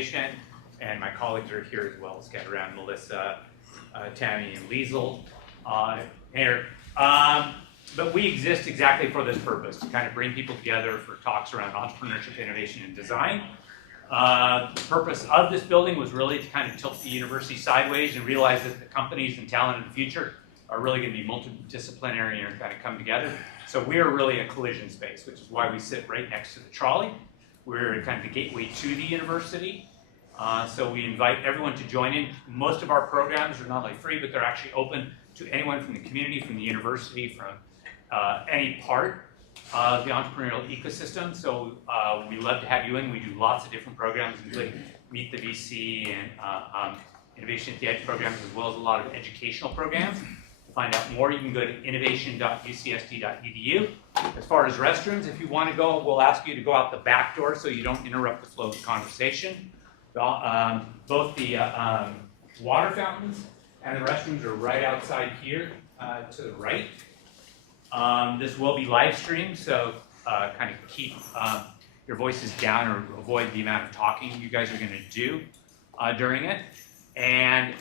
Innovation, and my colleagues are here as well, scattered around, Melissa, Tammy, and Liesel here. But we exist exactly for this purpose, to kind of bring people together for talks around entrepreneurship, innovation, and design. The purpose of this building was really to kind of tilt the university sideways and realize that the companies and talent in the future are really going to be multidisciplinary and kind of come together. So we are really a collision space, which is why we sit right next to the trolley. We're kind of the gateway to the university. So we invite everyone to join in. Most of our programs are not only free, but they're actually open to anyone from the community, from the university, from any part of the entrepreneurial ecosystem. So we love to have you in. We do lots of different programs, including Meet the VC and Innovation at the Edge programs, as well as a lot of educational programs. To find out more, you can go to innovation.ucsd.edu. As far as restrooms, if you want to go, we'll ask you to go out the back door so you don't interrupt the flow of the conversation. Both the water fountains and the restrooms are right outside here to the right. This will be live streamed, so kind of keep your voices down or avoid the amount of talking you guys are going to do during it. And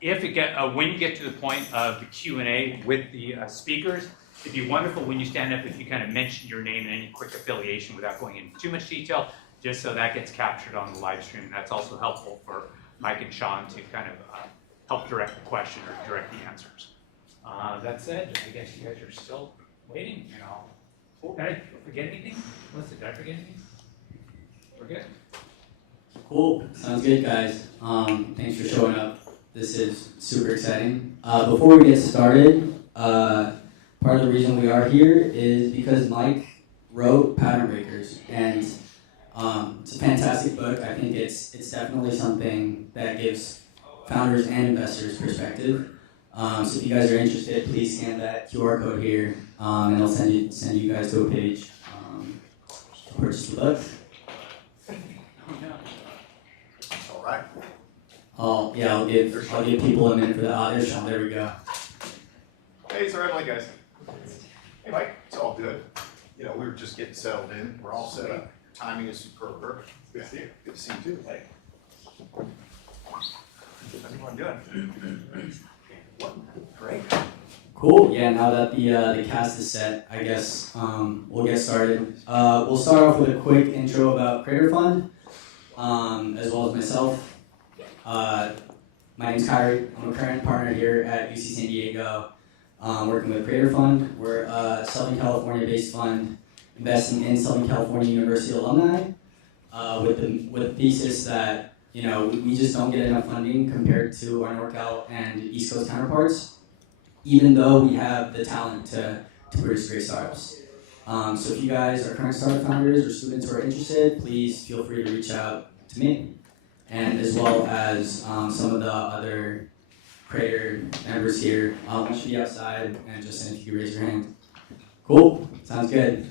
when you get to the point of the Q&A with the speakers, it'd be wonderful when you stand up if you kind of mention your name and any quick affiliation without going into too much detail, just so that gets captured on the live stream. And that's also helpful for Mike and Sean to kind of help direct the question or direct the answers. That said, I guess you guys are still waiting, and did I forget anything? Melissa, did I forget anything? We're good. Cool. Sounds good, guys. Thanks for showing up. This is super exciting. Before we get started, part of the reason we are here is because Mike wrote Pattern Breakers, and it's a fantastic book. I think it's definitely something that gives founders and investors perspective. So if you guys are interested, please scan that QR code here, and I'll send you guys to a page to purchase the book. All right. I'll give people a minute for that. There's Sean. There we go. Hey, sorry, Emily, guys. Hey, Mike. It's all good. We were just getting settled in. We're all set up. Your timing is superb. Perfect. Good to see you. Good to see you too. Hey. How's everyone doing? Great. Cool. Yeah. Now that the cast is set, I guess we'll get started. We'll start off with a quick intro about Creator Fund, as well as myself. My name's Kyrie. I'm a current partner here at UC San Diego, working with Creator Fund. We're a Southern California-based fund investing in Southern California University alumni, with the thesis that we just don't get enough funding compared to our NorCal and East Coast counterparts, even though we have the talent to produce great startups. So if you guys are current startup founders or students who are interested, please feel free to reach out to me, and as well as some of the other Creator members here. I should be outside, and just if you could raise your hand. Cool, sounds good.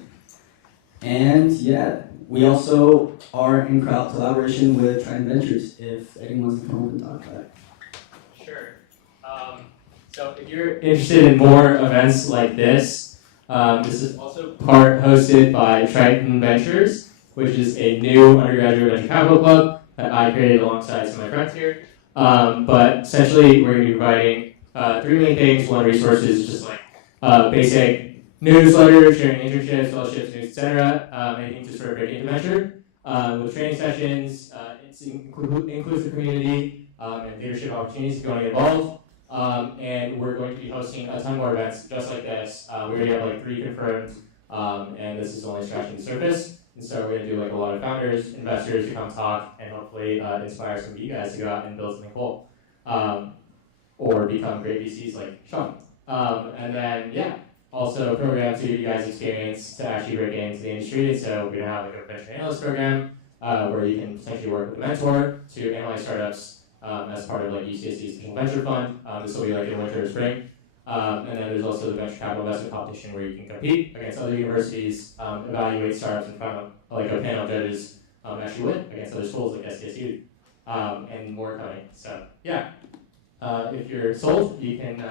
And yeah, we also are in collaboration with Trident Ventures, if anyone wants to come up and talk about it. Sure. So if you're interested in more events like this is also part hosted by Trident Ventures, which is a new undergraduate venture capital club that I created alongside some of my friends here. But essentially, we're going to be providing three main things. One, resources, just like basic newsletters, sharing internships, fellowships, news, etc. Anything to sort of break into venture. With training sessions, it's inclusive community, and leadership opportunities if you want to get involved. And we're going to be hosting a ton more events just like this. We already have like 3 confirmed, and this is only scratching the surface. And so we're going to do like a lot of founders, investors to come talk, and hopefully inspire some of you guys to go out and build something cool, or become great VCs like Sean. And then also programs to give you guys experience to actually break into the industry. And so we're going to have like a venture analyst program where you can potentially work with a mentor to analyze startups as part of like UCSD's venture fund. This will be like in winter or spring. And then there's also the venture capital investment competition where you can compete against other universities, evaluate startups in front of like a panel of judges, actually win against other schools like SDSU, and more coming. So if you're sold, you can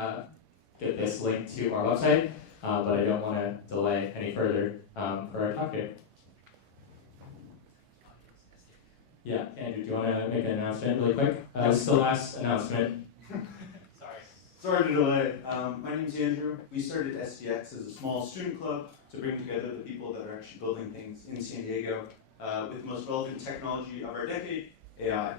get this link to our website, but I don't want to delay any further for our talk here. Yeah, Andrew, do you want to make an announcement really quick? This is the last announcement. Sorry. Sorry to delay. My name's Andrew. We started SDX as a small student club to bring together the people that are actually building things in San Diego with the most relevant technology of our decade, AI.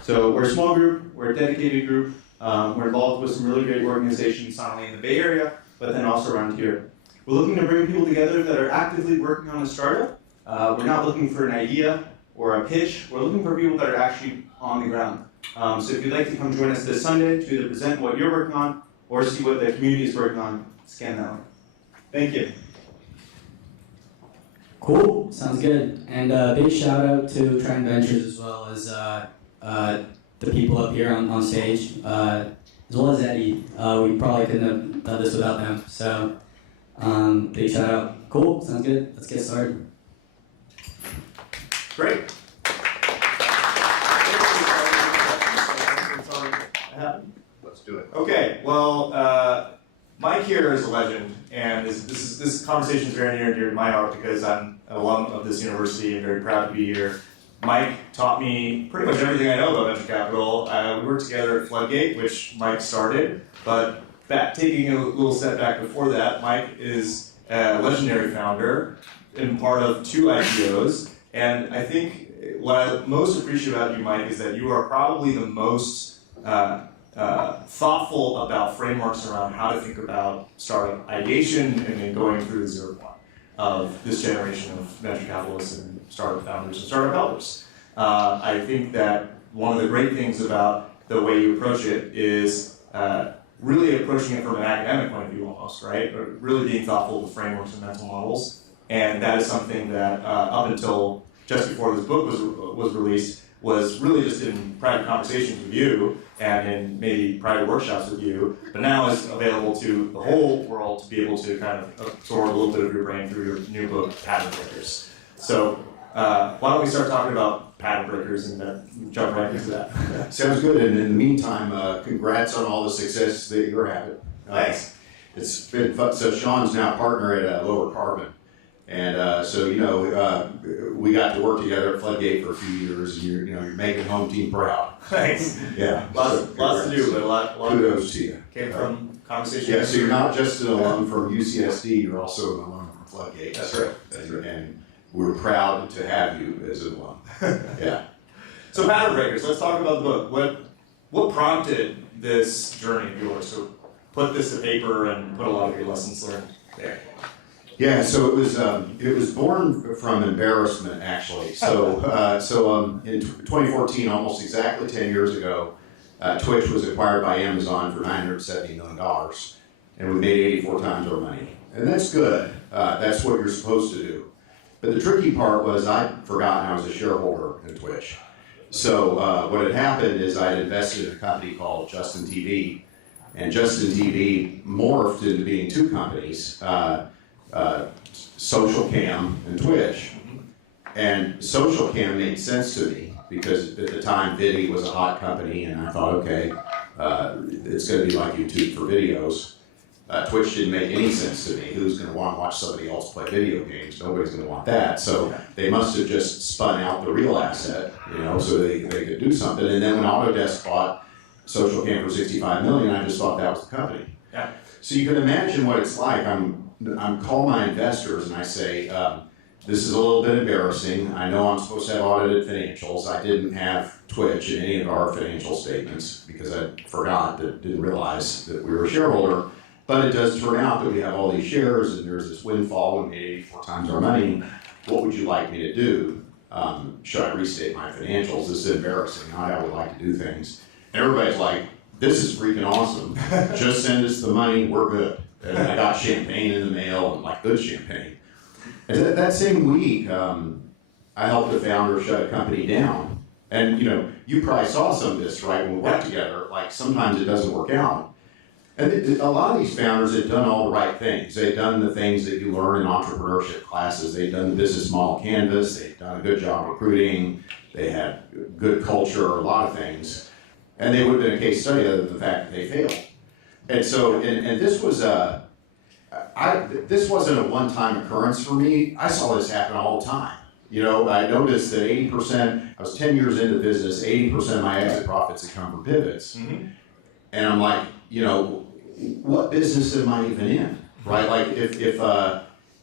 So we're a small group, we're a dedicated group. We're involved with some really great organizations, not only in the Bay Area, but then also around here. We're looking to bring people together that are actively working on a startup. We're not looking for an idea or a pitch. We're looking for people that are actually on the ground. So if you'd like to come join us this Sunday to either present what you're working on or see what the community is working on, scan that link. Thank you. Cool, sounds good. And big shout out to Trend Ventures as well as the people up here on stage, as well as Eddie. We probably couldn't have done this without them. So big shout out. Cool, sounds good. Let's get started. Great. Let's do it. Okay, well, Mike here is a legend, and this conversation is very near and dear to my heart because I'm an alum of this university and very proud to be here. Mike taught me pretty much everything I know about venture capital. We worked together at Floodgate, which Mike started, but taking a little step back before that, Mike is a legendary founder and part of 2 IPOs. And I think what I most appreciate about you, Mike, is that you are probably the most thoughtful about frameworks around how to think about startup ideation and then going through the 0 to 1 of this generation of venture capitalists and startup founders and startup helpers. I think that one of the great things about the way you approach it is really approaching it from an academic point of view almost, right? Or really being thoughtful with frameworks and mental models. And that is something that up until just before this book was released was really just in private conversations with you and in maybe private workshops with you, but now is available to the whole world to be able to kind of absorb a little bit of your brain through your new book, Pattern Breakers. So why don't we start talking about pattern breakers and then jump right into that. Sounds good. And in the meantime, congrats on all the success that you're having. Thanks. It's been fun. So Sean's now partner at Lower Carbon. And so, we got to work together at Floodgate for a few years, and you're making home team proud. Thanks. Yeah. Lots to do, but a lot Kudos to you. came from conversation. Yeah, so you're not just an alum from UCSD, you're also an alum from Floodgate. That's right. And we're proud to have you as an alum. Yeah. So pattern breakers, let's talk about the book. What prompted this journey of yours? So put this to paper and put a lot of your lessons learned there. Yeah, so it was born from embarrassment, actually. So in 2014, almost exactly 10 years ago, Twitch was acquired by Amazon for $970 million, and we made 84 times our money. And that's good. That's what you're supposed to do. But the tricky part was I'd forgotten I was a shareholder in Twitch. So what had happened is I had invested in a company called Justin TV, and Justin TV morphed into being 2 companies. Social Cam and Twitch. And Social Cam made sense to me because at the time Vidi was a hot company and I thought, okay, it's going to be like YouTube for videos. Twitch didn't make any sense to me. Who's going to want to watch somebody else play video games? Nobody's going to want that. So they must have just spun out the real asset, so they could do something. And then when Autodesk bought Social Cam for $65 million, I just thought that was the company. Yeah. So you can imagine what it's like. I'm call my investors and I say, this is a little bit embarrassing. I know I'm supposed to have audited financials. I didn't have Twitch in any of our financial statements because I didn't realize that we were a shareholder. But it does turn out that we have all these shares and there's this windfall and we made 84 times our money. What would you like me to do? Should I restate my financials? This is embarrassing, not how we like to do things. And everybody's like, this is freaking awesome. Just send us the money, we're good. And I got champagne in the mail, and like good champagne. And that same week, I helped a founder shut a company down. And you probably saw some of this, right, when we worked together. Like sometimes it doesn't work out. And a lot of these founders had done all the right things. They'd done the things that you learn in entrepreneurship classes. They'd done the business model canvas. They'd done a good job recruiting. They had good culture, a lot of things. And they would have been a case study other than the fact that they failed. And so, and this was this wasn't a one-time occurrence for me. I saw this happen all the time. You know, I noticed that 80%, I was 10 years into business, 80% of my exit profits had come from pivots. Mm-hmm. And I'm like, you know, what business am I even in, right? Like if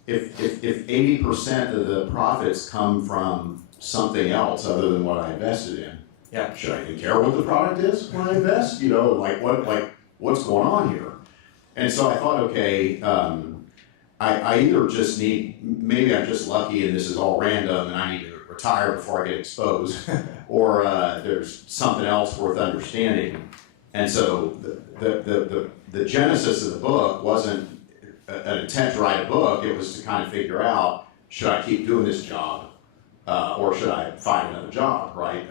80% of the profits come from something else other than what I invested in, Yeah. should I even care what the product is when I invest? You know, what's going on here? And so I thought, okay, I either just need, maybe I'm just lucky and this is all random and I need to retire before I get exposed, or there's something else worth understanding. And so the genesis of the book wasn't an intent to write a book, it was to kind of figure out, should I keep doing this job or should I find another job, right?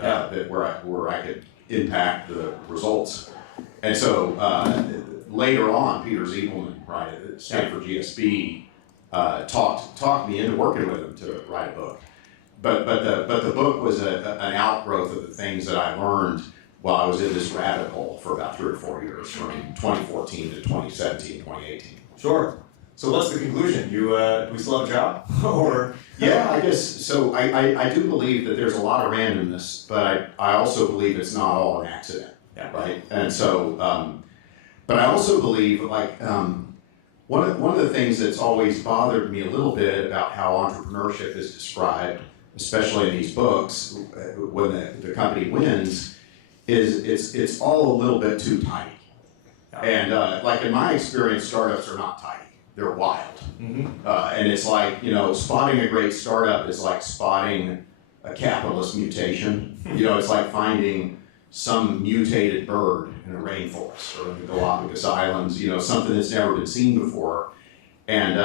Where I could impact the results. And so later on, Peter Ziebelman, right, at Stanford GSB, talked me into working with him to write a book. But the book was an outgrowth of the things that I learned while I was in this rabbit hole for about 3 or 4 years, from 2014 to 2017, 2018. Sure. So what's the conclusion? Do we still have a job? Or yeah, I guess so. I do believe that there's a lot of randomness, but I also believe it's not all an accident, right? And so, but I also believe one of the things that's always bothered me a little bit about how entrepreneurship is described, especially in these books, when the company wins, is it's all a little bit too tidy. And like in my experience, startups are not tidy. They're wild. Mm-hmm. And it's like, you know, spotting a great startup is like spotting a capitalist mutation. You know, it's like finding some mutated bird in a rainforest or in the Galapagos Islands, you know, something that's never been seen before. And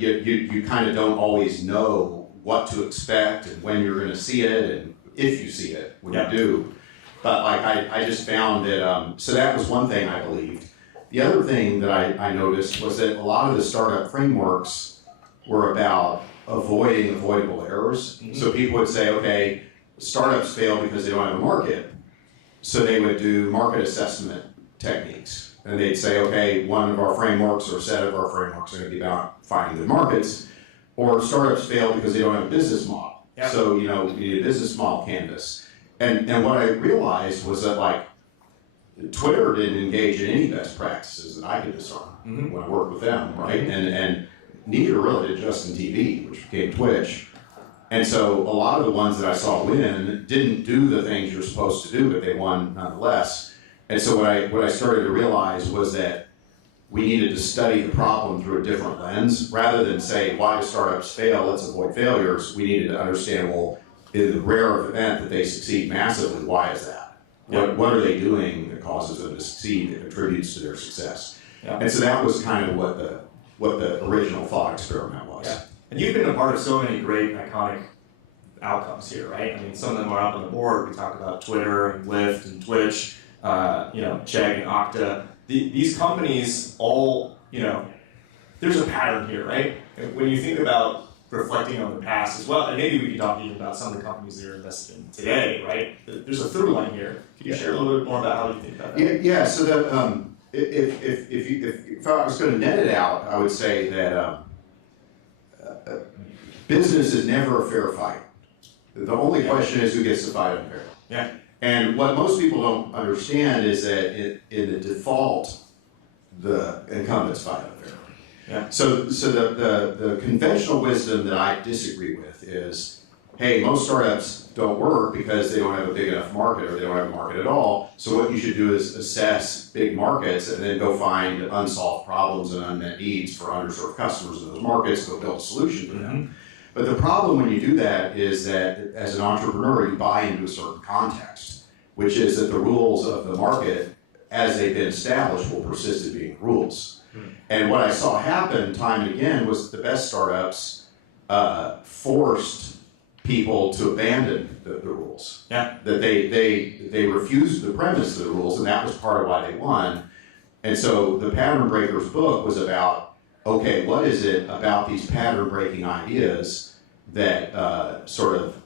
you kind of don't always know what to expect and when you're going to see it and if you see it when you do. But like I just found that, so that was one thing I believed. The other thing that I noticed was that a lot of the startup frameworks were about avoiding avoidable errors. Mm-hmm. So people would say, okay, startups fail because they don't have a market. So they would do market assessment techniques. And they'd say, okay, one of our frameworks or a set of our frameworks are going to be about finding good markets. Or startups fail because they don't have a business model. Yep. So, you know, you need a business model canvas. And what I realized was that, like, Twitter didn't engage in any best practices that I could discern when I worked with them, right? And neither really did Justin TV, which became Twitch. And so a lot of the ones that I saw win didn't do the things you're supposed to do, but they won nonetheless. And so what I started to realize was that we needed to study the problem through a different lens. Rather than say, why do startups fail, let's avoid failures, we needed to understand, well, in the rare event that they succeed massively, why is that? What are they doing that causes them to succeed, that contributes to their success? Yeah. And so that was kind of what the original thought experiment was. Yeah. And you've been a part of so many great, iconic outcomes here, right? I mean, some of them are up on the board. We talked about Twitter and Lyft and Twitch, Chegg and Okta. These companies all, there's a pattern here, right? When you think about reflecting on the past as well, and maybe we could talk even about some of the companies that are invested in today, right? There's a through line here. Can you share a little bit more about how you think about that? Yeah. So that if I was going to net it out, I would say that business is never a fair fight. The only question is who gets to fight unfairly. Yeah. And what most people don't understand is that in the default, the incumbents fight unfairly. Yeah. So the conventional wisdom that I disagree with is, hey, most startups don't work because they don't have a big enough market or they don't have a market at all. So what you should do is assess big markets and then go find unsolved problems and unmet needs for underserved customers in those markets, go build a solution for them. But the problem when you do that is that as an entrepreneur, you buy into a certain context, which is that the rules of the market as they've been established will persist as being rules. And what I saw happen time and again was that the best startups forced people to abandon the rules. Yeah. That they refused the premise of the rules, and that was part of why they won. And so the Pattern Breakers book was about, okay, what is it about these pattern-breaking ideas that sort of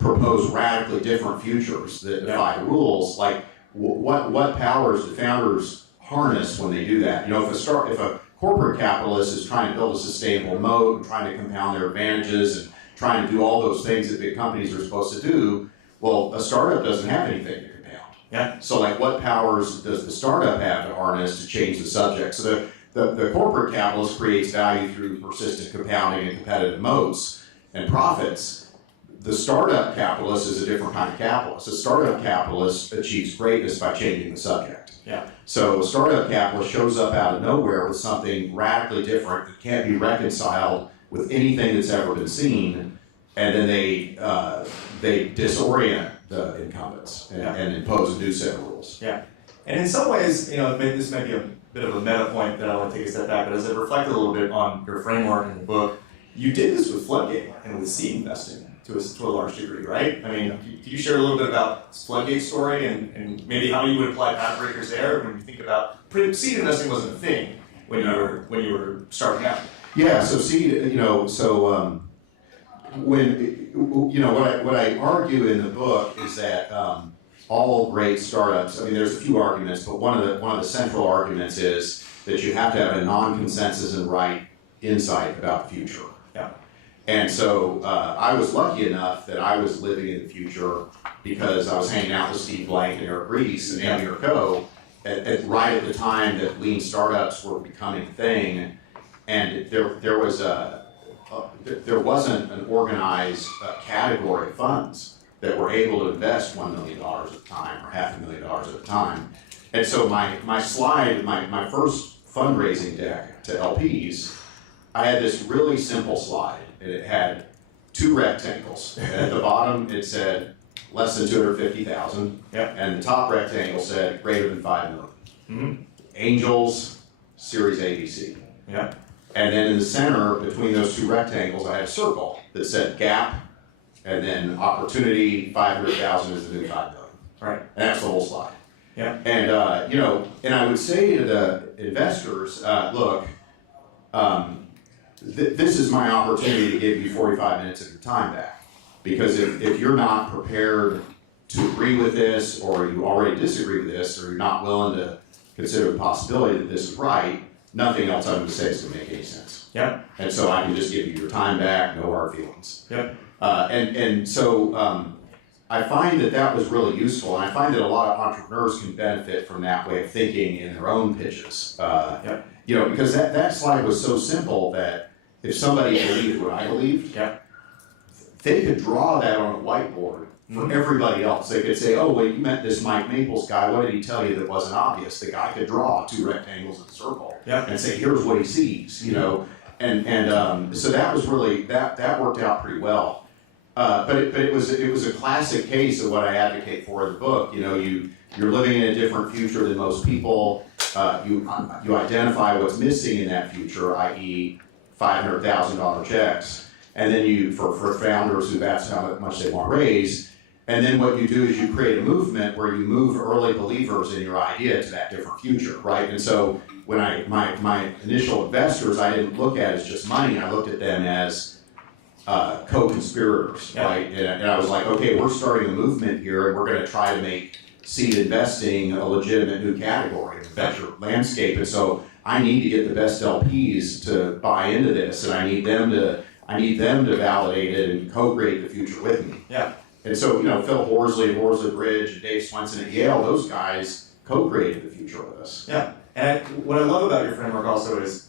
propose radically different futures that defy the rules? Like, what powers do founders harness when they do that? If a corporate capitalist is trying to build a sustainable moat and trying to compound their advantages and trying to do all those things that big companies are supposed to do. Well, a startup doesn't have anything to compound. Yeah. So like what powers does the startup have to harness to change the subject? So the corporate capitalist creates value through persistent compounding and competitive moats and profits. The startup capitalist is a different kind of capitalist. A startup capitalist achieves greatness by changing the subject. Yeah. So a startup capitalist shows up out of nowhere with something radically different that can't be reconciled with anything that's ever been seen, and then they disorient the incumbents and impose a new set of rules. Yeah. And in some ways, this may be a bit of a meta point that I want to take a step back, but as I reflect a little bit on your framework in the book, you did this with Floodgate and with seed investing to a large degree, right? I mean, could you share a little bit about Floodgate's story and maybe how you would apply path breakers there when you think about seed investing wasn't a thing when you were starting out? Yeah. So seed, what I argue in the book is that all great startups. I mean, there's a few arguments, but one of the central arguments is that you have to have a non-consensus and right insight about the future. Yeah. And so I was lucky enough that I was living in the future because I was hanging out with Steve Blank and Eric Ries and Andy Urco right at the time that lean startups were becoming a thing, and there wasn't an organized category of funds that were able to invest $1 million at a time or $500,000 at a time. And so my slide, my first fundraising deck to LPs, I had this really simple slide, and it had two rectangles. And at the bottom, it said less than 250,000, Yep. and the top rectangle said greater than 5 million. Mm-hmm. Angels, Series ABC. Yeah. And then in the center, between those two rectangles, I had a circle that said gap, and then opportunity, 500,000 is the new 5 million. Right. And that's the whole slide. Yeah. And and I would say to the investors, look, this is my opportunity to give you 45 minutes of your time back. Because if you're not prepared to agree with this, or you already disagree with this, or you're not willing to consider the possibility that this is right, nothing else I'm going to say is going to make any sense. Yeah. And so I can just give you your time back, no hard feelings. Yep. So I find that was really useful, and I find that a lot of entrepreneurs can benefit from that way of thinking in their own pitches. Because that slide was so simple that if somebody believed what I believed, they could draw that on a whiteboard for everybody else. They could say, oh, well, you meant this Mike Maples guy. What did he tell you that wasn't obvious? The guy could draw two rectangles in a circle and say, here's what he sees, And so that was really, that worked out pretty well. But it was a classic case of what I advocate for in the book. You're living in a different future than most people. You identify what's missing in that future, i.e., $500,000 checks. And then for founders who've asked how much they want to raise, and then what you do is you create a movement where you move early believers in your idea to that different future, right? And so when my initial investors, I didn't look at as just money, I looked at them as co-conspirators, right? And I was like, okay, we're starting a movement here, and we're going to try to make seed investing a legitimate new category in the venture landscape. And so I need to get the best LPs to buy into this, and I need them to validate it and co-create the future with me. Yeah. And so, Phil Horsley at Horsley Bridge and Dave Swenson at Yale, those guys co-created the future with us. Yeah. And what I love about your framework also is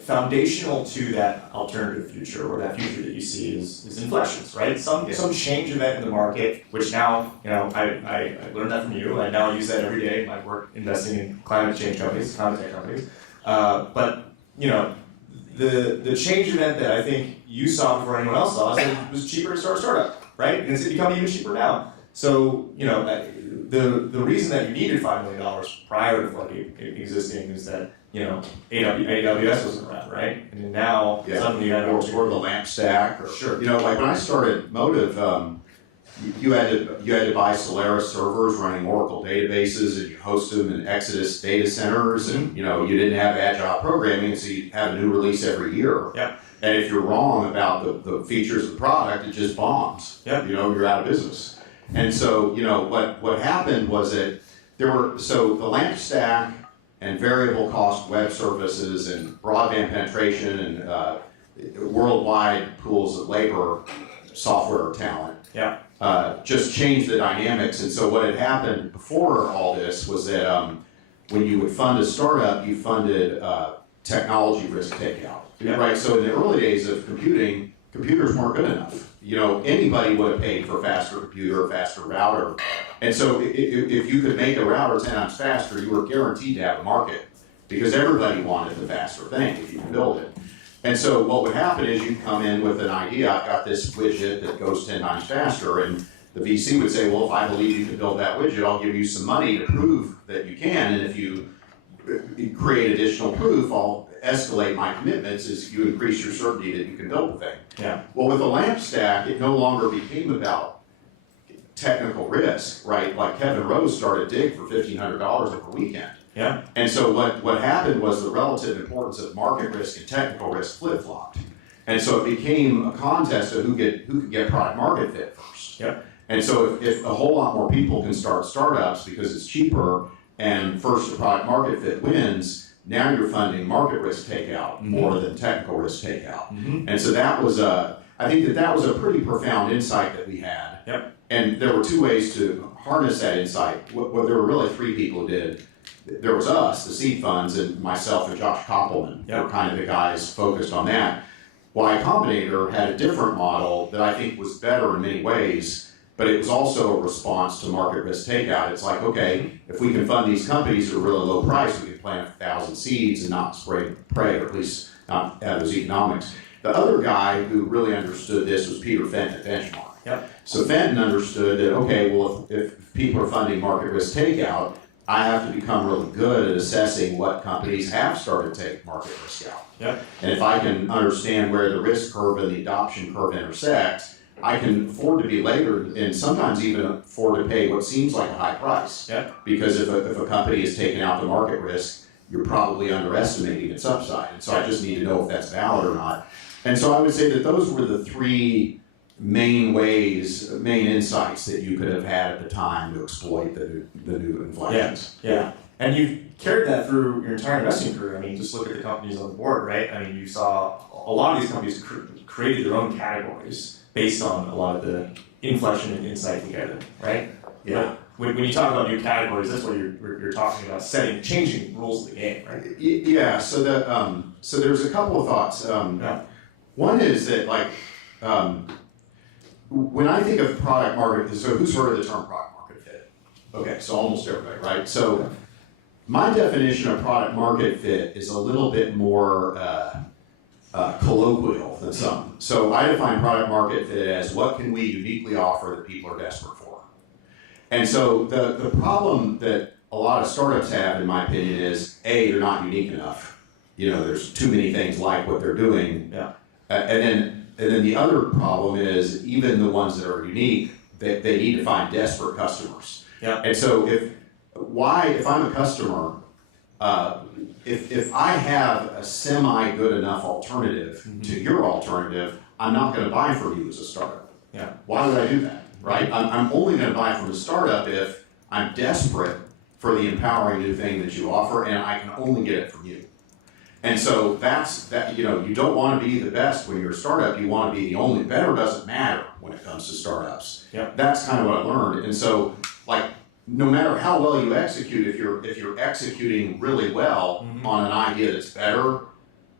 foundational to that alternative future, or that future that you see is inflections, right? Some change event in the market, which now, I learned that from you. I now use that every day in my work investing in climate change companies, climate tech companies. But the change event that I think you saw before anyone else saw is that it was cheaper to start a startup, right? And it's becoming even cheaper now. So, the reason that you needed $5 million prior to Floodgate existing is that, AWS wasn't around, right? And now suddenly you had or the lamp stack. Or, sure. Like when I started Motive, you had to buy Solaris servers running Oracle databases, and you host them in Exodus data centers, and you didn't have agile programming, so you have a new release every year. Yeah. And if you're wrong about the features of the product, it just bombs. Yeah. You're out of business. And so what happened was that the lamp stack and variable cost web services and broadband penetration and worldwide pools of labor, software talent. Yeah. Just changed the dynamics. And so what had happened before all this was that when you would fund a startup, you funded technology risk takeout. Yeah. Right? So in the early days of computing, computers weren't good enough. You know, anybody would have paid for a faster computer, a faster router. And so if you could make a router 10 times faster, you were guaranteed to have a market because everybody wanted the faster thing if you could build it. And so what would happen is you'd come in with an idea, I've got this widget that goes 10 times faster, and the VC would say, well, if I believe you can build that widget, I'll give you some money to prove that you can, and if you create additional proof, I'll escalate my commitments as you increase your certainty that you can build the thing. Yeah. Well, with the LAMP stack, it no longer became about technical risk, right? Like Kevin Rose started Dig for $1,500 over a weekend. Yeah. And so what happened was the relative importance of market risk and technical risk flip-flopped. And so it became a contest of who could get product market fit first. Yep. And so if a whole lot more people can start startups because it's cheaper and first the product market fit wins, now you're funding market risk takeout more than technical risk takeout. Mm-hmm. And so that was I think that was a pretty profound insight that we had. Yep. And there were two ways to harness that insight. There were really three people who did. There was us, the seed funds, and myself and Josh Koppelman were kind of the guys focused on that. Y Combinator had a different model that I think was better in many ways, but it was also a response to market risk takeout. It's like, okay, if we can fund these companies at a really low price, we can plant 1,000 seeds and not prey, or at least not have those economics. The other guy who really understood this was Peter Fenton at Benchmark. Yep. So Fenton understood that, okay, well, if people are funding market risk takeout, I have to become really good at assessing what companies have started to take market risk out. Yep. And if I can understand where the risk curve and the adoption curve intersect, I can afford to be later and sometimes even afford to pay what seems like a high price. Yep. Because if a company is taking out the market risk, you're probably underestimating its upside. And so I just need to know if that's valid or not. And so I would say that those were the three main insights that you could have had at the time to exploit the new inflections. Yeah. And you've carried that through your entire investing career. I mean, just look at the companies on the board, right? I mean, you saw a lot of these companies created their own categories based on a lot of the inflection and insight together, right? Yeah. When you talk about new categories, that's what you're talking about, changing rules of the game, right? Yeah. So that so there's a couple of thoughts. One is that when I think of product market, so who's heard of the term product market fit? Okay, so almost everybody, right? So my definition of product market fit is a little bit more colloquial than some. So I define product market fit as what can we uniquely offer that people are desperate for. And so the problem that a lot of startups have, in my opinion, is A, they're not unique enough. You know, there's too many things like what they're doing. Yeah. And then the other problem is even the ones that are unique, they need to find desperate customers. Yeah. And so if I'm a customer, if I have a semi-good enough alternative to your alternative, I'm not going to buy from you as a startup. Yeah. Why would I do that, right? I'm only going to buy from a startup if I'm desperate for the empowering new thing that you offer, and I can only get it from you. And so that's that. You know, you don't want to be the best when you're a startup. You want to be the only. Better doesn't matter when it comes to startups. Yeah. That's kind of what I learned. And so, like, no matter how well you execute, if you're executing really well on an idea that's better,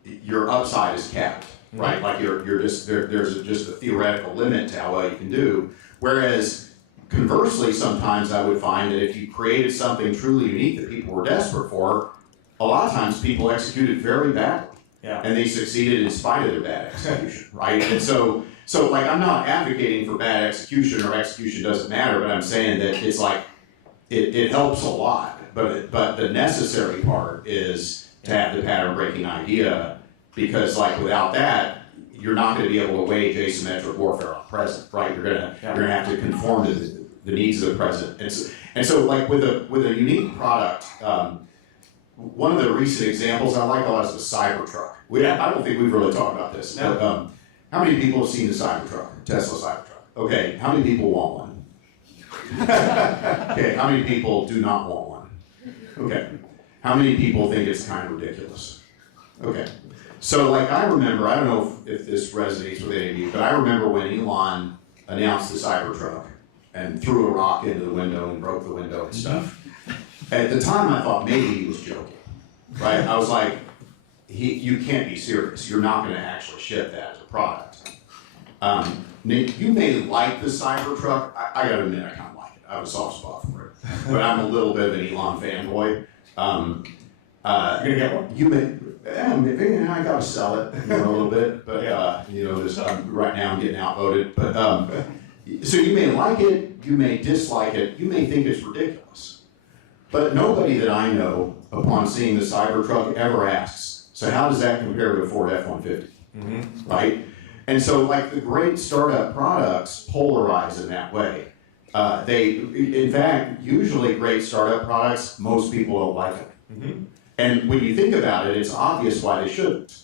your upside is capped, right? Like you're just there's just a theoretical limit to how well you can do. Whereas conversely, sometimes I would find that if you created something truly unique that people were desperate for, a lot of times people executed very badly. Yeah. And they succeeded in spite of their bad execution, right? And so like I'm not advocating for bad execution or execution doesn't matter, but I'm saying that it's like it helps a lot. But the necessary part is to have the pattern breaking idea, because like without that, you're not going to be able to wage asymmetric warfare on the present, right? You're gonna have to conform to the needs of the present. And so like with a unique product. One of the recent examples I like a lot is the Cybertruck. I don't think we've really talked about this. No. But, how many people have seen the Cybertruck, Tesla Cybertruck? Okay, how many people want one? Okay, how many people do not want one? Okay, how many people think it's kind of ridiculous? Okay, So like I remember, I don't know if this resonates with any of you, but I remember when Elon announced the Cybertruck and threw a rock into the window and broke the window and stuff. At the time I thought maybe he was joking, right? I was like, you can't be serious. You're not gonna actually ship that as a product. Nick, you may like the Cybertruck. I gotta admit, I kind of like it. I have a soft spot for it. But I'm a little bit of an Elon fanboy. You're gonna get one? You may, I gotta sell it, a little bit, but, this, right now I'm getting outvoted, but, so you may like it, you may dislike it, you may think it's ridiculous. But nobody that I know, upon seeing the Cybertruck, ever asks, so how does that compare to a Ford F-150, right? And so like the great startup products polarize in that way. In fact, usually great startup products, most people don't like them. And when you think about it, it's obvious why they shouldn't.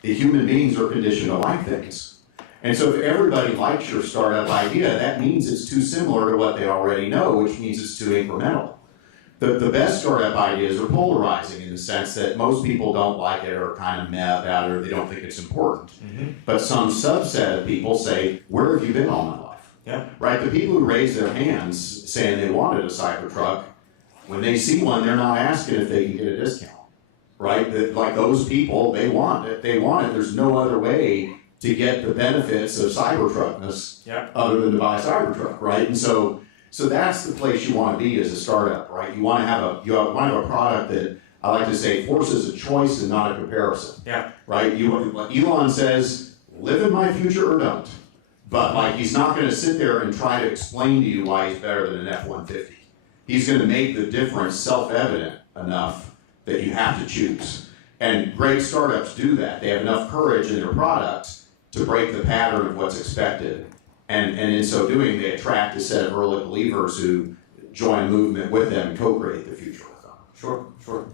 The human beings are conditioned to like things. And so if everybody likes your startup idea, that means it's too similar to what they already know, which means it's too incremental. The best startup ideas are polarizing in the sense that most people don't like it or kind of meh about it or they don't think it's important. But some subset of people say, where have you been all my life? Yeah. Right? The people who raise their hands saying they wanted a Cybertruck, when they see one, they're not asking if they can get a discount. Right? Like those people, they want it. There's no other way to get the benefits of Cybertruckness other than to buy a Cybertruck, right? And so that's the place you want to be as a startup, right? You want to have a product that I like to say forces a choice and not a comparison. Yeah. Right? Elon says, live in my future or don't. But like he's not going to sit there and try to explain to you why he's better than an F-150. He's going to make the difference self-evident enough that you have to choose. And great startups do that. They have enough courage in their product to break the pattern of what's expected. And in so doing, they attract a set of early believers who join a movement with them and co-create the future with them. Sure.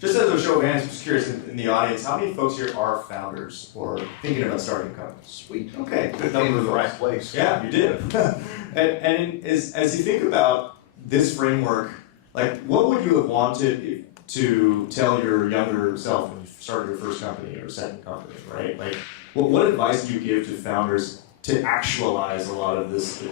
Just as a show of hands, I'm just curious in the audience, how many folks here are founders or thinking about starting a company? Sweet. Okay, good number of the right folks. place. Yeah, you did. and as you think about this framework, like what would you have wanted to tell your younger self when you started your first company or second company, right? Like, what advice do you give to founders to actualize a lot of this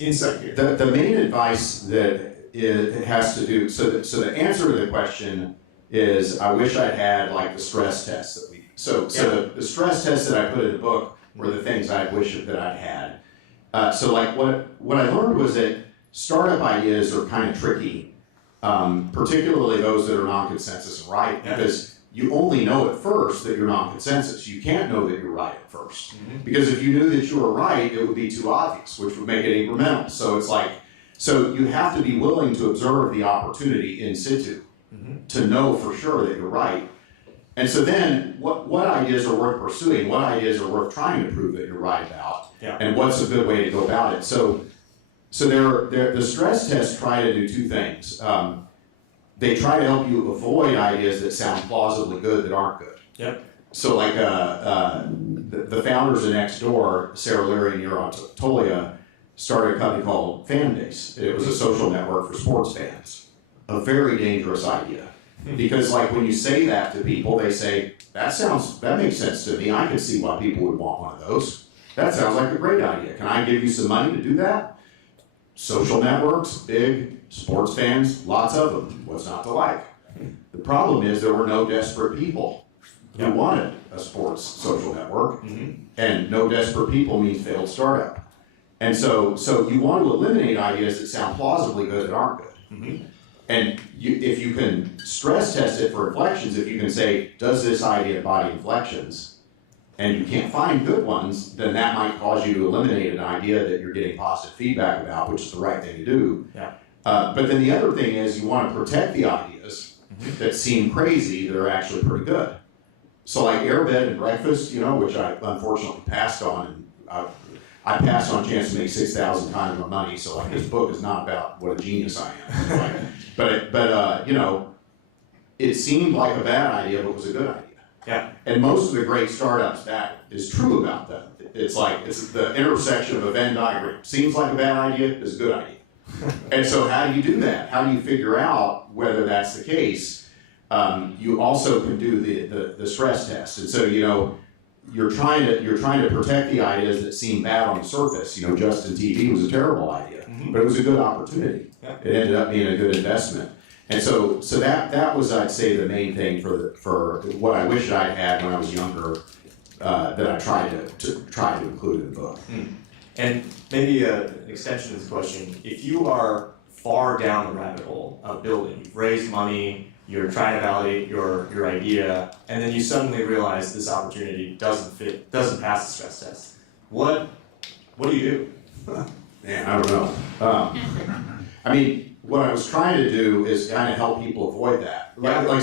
insight here? The main advice that it has to do, so the answer to the question is, I wish I'd had like the stress tests that the stress tests that I put in the book were the things I wish that I'd had. So like what I learned was that startup ideas are kind of tricky, particularly those that are non-consensus and right, because you only know at first that you're non-consensus. You can't know that you're right at first. Because if you knew that you were right, it would be too obvious, which would make it incremental. So it's like, so you have to be willing to observe the opportunity in situ to know for sure that you're right. And so then, what ideas are worth pursuing? What ideas are worth trying to prove that you're right about? And what's a good way to go about it? So the stress tests try to do two things. They try to help you avoid ideas that sound plausibly good that aren't good. So like the founders of Nextdoor, Sarah Leary and Yaron Tolia, started a company called Fanbase. It was a social network for sports fans. A very dangerous idea. Because like when you say that to people, they say, that makes sense to me. I can see why people would want one of those. That sounds like a great idea. Can I give you some money to do that? Social networks, big, sports fans, lots of them. What's not to like? The problem is there were no desperate people who wanted a sports social network, and no desperate people means failed startup. And so you want to eliminate ideas that sound plausibly good that aren't good. And if you can stress test it for inflections, if you can say, does this idea embody inflections, and you can't find good ones, then that might cause you to eliminate an idea that you're getting positive feedback about, which is the right thing to do. But then the other thing is you want to protect the ideas that seem crazy that are actually pretty good. So like Airbed and Breakfast, which I unfortunately passed on, and I passed on a chance to make 6,000 times my money, so like this book is not about what a genius I am. Right? But it seemed like a bad idea, but was a good idea. And most of the great startups, that is true about them. It's the intersection of a Venn diagram. Seems like a bad idea, is a good idea. And so how do you do that? How do you figure out whether that's the case? you also can do the stress test. And so, you're trying to protect the ideas that seem bad on the surface. Justin TV was a terrible idea, but it was a good opportunity. Yeah. It ended up being a good investment. And so that was, I'd say, the main thing for what I wish I'd had when I was younger, that I tried to include in the book. And maybe an extension of this question, if you are far down the rabbit hole of building, you've raised money, you're trying to validate your idea, and then you suddenly realize this opportunity doesn't pass the stress test, what do you do? Man, I don't know. What I was trying to do is kind of help people avoid that. Right.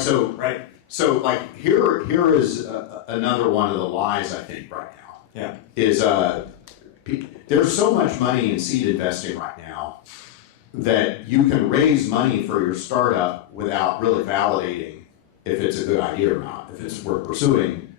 So here is another one of the lies I think right now. Yeah. Is there's so much money in seed investing right now that you can raise money for your startup without really validating if it's a good idea or not, if it's worth pursuing.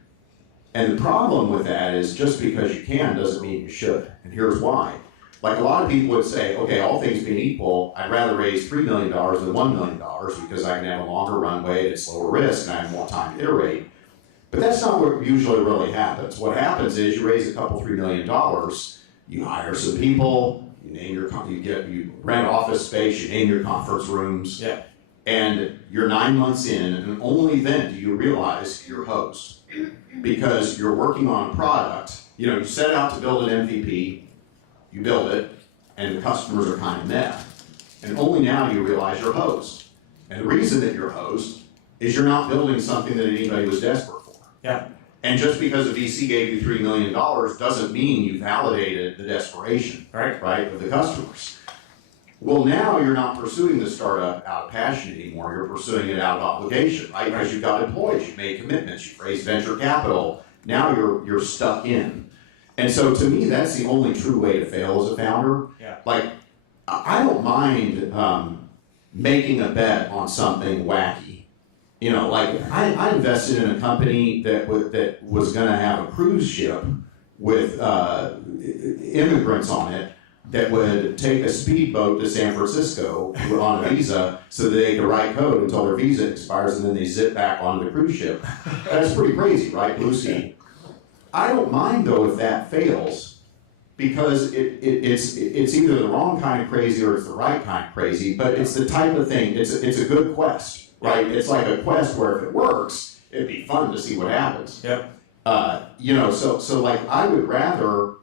And the problem with that is just because you can doesn't mean you should. And here's why. Like a lot of people would say, okay, all things being equal, I'd rather raise $3 million than $1 million because I can have a longer runway and it's lower risk and I have more time to iterate. But that's not what usually really happens. What happens is you raise a couple, $3 million, you hire some people, you rent office space, you name your conference rooms, Yeah. and you're 9 months in, and only then do you realize you're host. Because you're working on a product, you set out to build an MVP, you build it, and the customers are kind of meh. And only now do you realize you're host. And the reason that you're host is you're not building something that anybody was desperate for. Yeah. And just because a VC gave you $3 million doesn't mean you validated the desperation, right, of the customers. Well, now you're not pursuing the startup out of passion anymore. You're pursuing it out of obligation, right? Because you've got employees, you've made commitments, you've raised venture capital. Now you're stuck in. And so to me, that's the only true way to fail as a founder. Yeah. Like, I don't mind making a bet on something wacky. I invested in a company that was going to have a cruise ship with immigrants on it that would take a speedboat to San Francisco on a visa so that they could write code until their visa expires and then they zip back onto the cruise ship. That's pretty crazy, right? Blue Sea. I don't mind though if that fails because it's either the wrong kind of crazy or it's the right kind of crazy, but it's the type of thing, it's a good quest. Right, it's like a quest where if it works, it'd be fun to see what happens. Yep. So like I would rather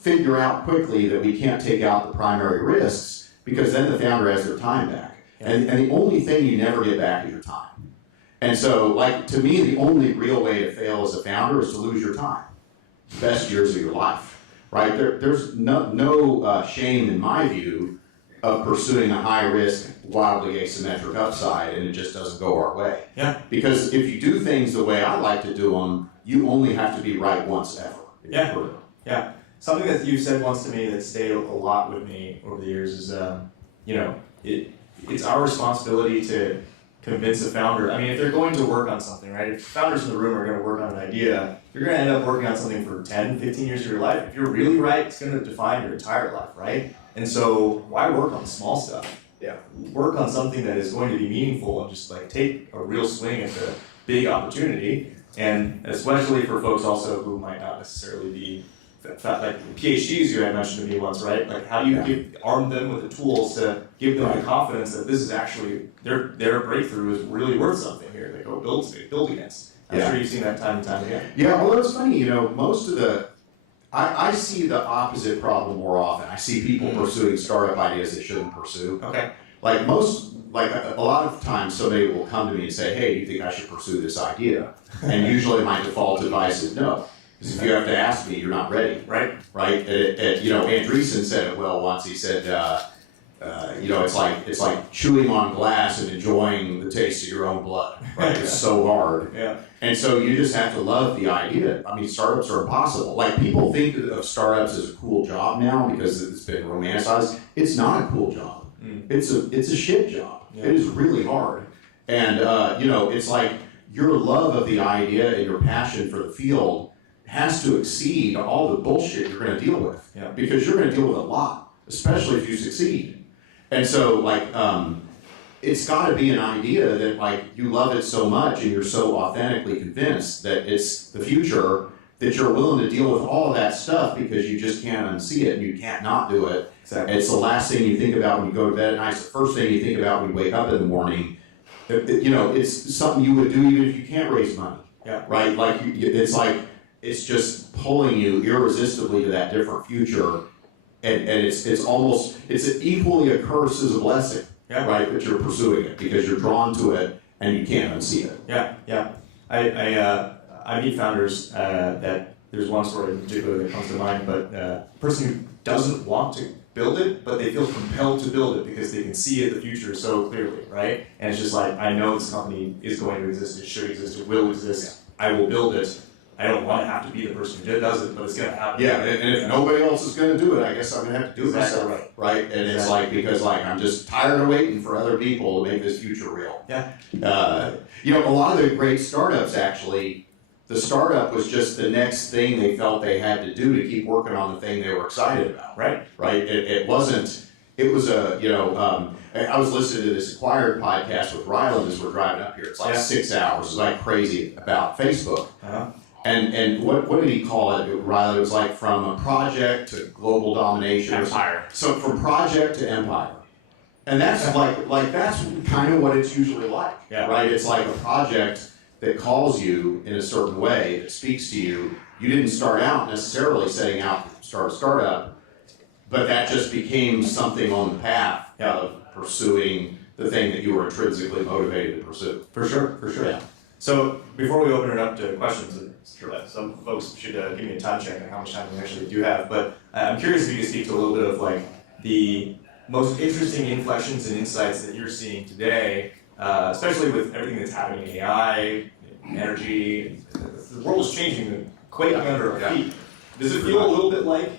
figure out quickly that we can't take out the primary risks because then the founder has their time back, and the only thing you never get back is your time. And so, like to me, the only real way to fail as a founder is to lose your time, best years of your life. Right? There's no shame in my view of pursuing a high-risk, wildly asymmetric upside, and it just doesn't go our way. Yeah. Because if you do things the way I like to do them, you only have to be right once ever. Yeah. Yeah. Something that you said once to me that stayed a lot with me over the years is, it's our responsibility to convince a founder. I mean, if they're going to work on something, right? If founders in the room are going to work on an idea, you're going to end up working on something for 10, 15 years of your life. If you're really right, it's going to define your entire life, right? And so why work on small stuff? Yeah. Work on something that is going to be meaningful and just like take a real swing at the big opportunity. And especially for folks also who might not necessarily be like PhDs you had mentioned to me once, right? Like how do you arm them with the tools to give them the confidence that this is actually their breakthrough is really worth something here. They go build against. I'm sure you've seen that time and time again. Yeah, well it's funny, most of the I see the opposite problem more often. I see people pursuing startup ideas they shouldn't pursue. Okay. Like a lot of times somebody will come to me and say, hey, do you think I should pursue this idea? And usually my default advice is no. Because if you have to ask me, you're not ready. Right. Right? Andreessen said it well once. He said, it's like chewing on glass and enjoying the taste of your own blood. Right? It's so hard. Yeah. And so you just have to love the idea. I mean, startups are impossible. Like people think of startups as a cool job now because it's been romanticized. It's not a cool job. It's a shit job. Yeah. It is really hard. And it's like your love of the idea and your passion for the field has to exceed all the bullshit you're going to deal with. Yeah. Because you're going to deal with a lot, especially if you succeed. And so it's got to be an idea that like you love it so much and you're so authentically convinced that it's the future that you're willing to deal with all of that stuff because you just can't unsee it and you can't not do it. Exactly. It's the last thing you think about when you go to bed at night. It's the first thing you think about when you wake up in the morning. You know, it's something you would do even if you can't raise money. Yeah. Right? Like it's like it's just pulling you irresistibly to that different future, and it's almost equally a curse as a blessing. Yeah. Right? That you're pursuing it because you're drawn to it and you can't unsee it. Yeah, yeah. I meet founders that there's one story in particular that comes to mind, but a person who doesn't want to build it, but they feel compelled to build it because they can see it, the future so clearly, right? And it's just like, I know this company is going to exist, it should exist, it will exist, I will build it. I don't want to have to be the person who does it, but it's going to happen. Yeah, and if nobody else is going to do it, I guess I'm going to have to do it Exactly myself, right? And it's like, because like I'm just tired of waiting for other people to make this future real. Yeah. You know, a lot of the great startups actually, the startup was just the next thing they felt they had to do to keep working on the thing they were excited about. Right. Right? It wasn't, it was a, you know, I was listening to this Acquired podcast with Ryland as we're driving up here. It's like 6 hours. It's like crazy about Facebook. Uh-huh. And what did he call it, Ryland? It was like from a project to global domination. Empire. So from project to empire. And that's like that's kind of what it's usually like. Yeah. Right? It's like a project that calls you in a certain way, that speaks to you. You didn't start out necessarily setting out to start a startup, but that just became something on the path of pursuing the thing that you were intrinsically motivated to pursue. For sure, for sure. Yeah. So before we open it up to questions, some folks should give me a time check on how much time we actually do have, but I'm curious if you could speak to a little bit of like the most interesting inflections and insights that you're seeing today, especially with everything that's happening in AI, energy. The world is changing, quaking under our feet. Does it feel a little bit like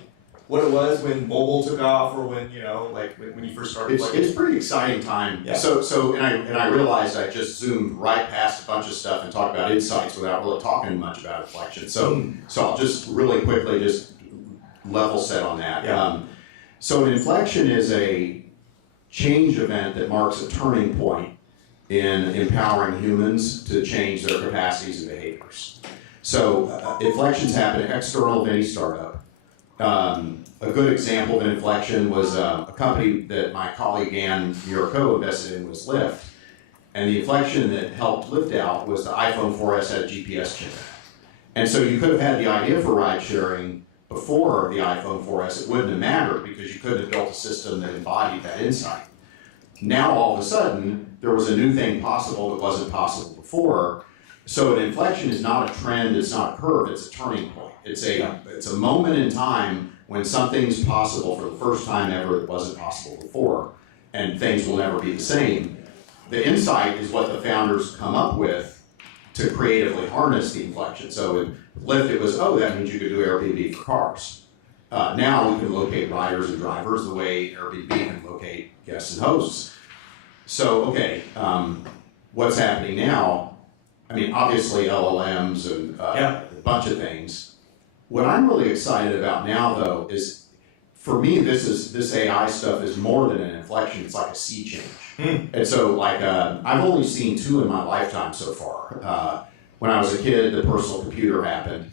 what it was when mobile took off, or when, you know, like when you first started? It's a pretty exciting time. Yeah. So and I realized I just zoomed right past a bunch of stuff and talked about insights without really talking much about inflection. So I'll just really quickly just level set on that. Yeah. So an inflection is a change event that marks a turning point in empowering humans to change their capacities and behaviors. So inflections happen external of any startup. A good example of an inflection was a company that my colleague Ann Muraco invested in was Lyft. And the inflection that helped Lyft out was the iPhone 4S had a GPS chip. And so you could have had the idea for ride sharing before the iPhone 4S. It wouldn't have mattered because you couldn't have built a system that embodied that insight. Now all of a sudden, there was a new thing possible that wasn't possible before. So an inflection is not a trend, it's not a curve, it's a turning point. It's a moment in time when something's possible for the first time ever that wasn't possible before, and things will never be the same. The insight is what the founders come up with to creatively harness the inflection. So in Lyft, it was, oh, that means you could do Airbnb for cars. Now we can locate riders and drivers the way Airbnb can locate guests and hosts. So, okay, what's happening now? I mean, obviously LLMs and a bunch of things. What I'm really excited about now, though, is for me, this AI stuff is more than an inflection. It's like a sea change. And so, like, I've only seen two in my lifetime so far. When I was a kid, the personal computer happened,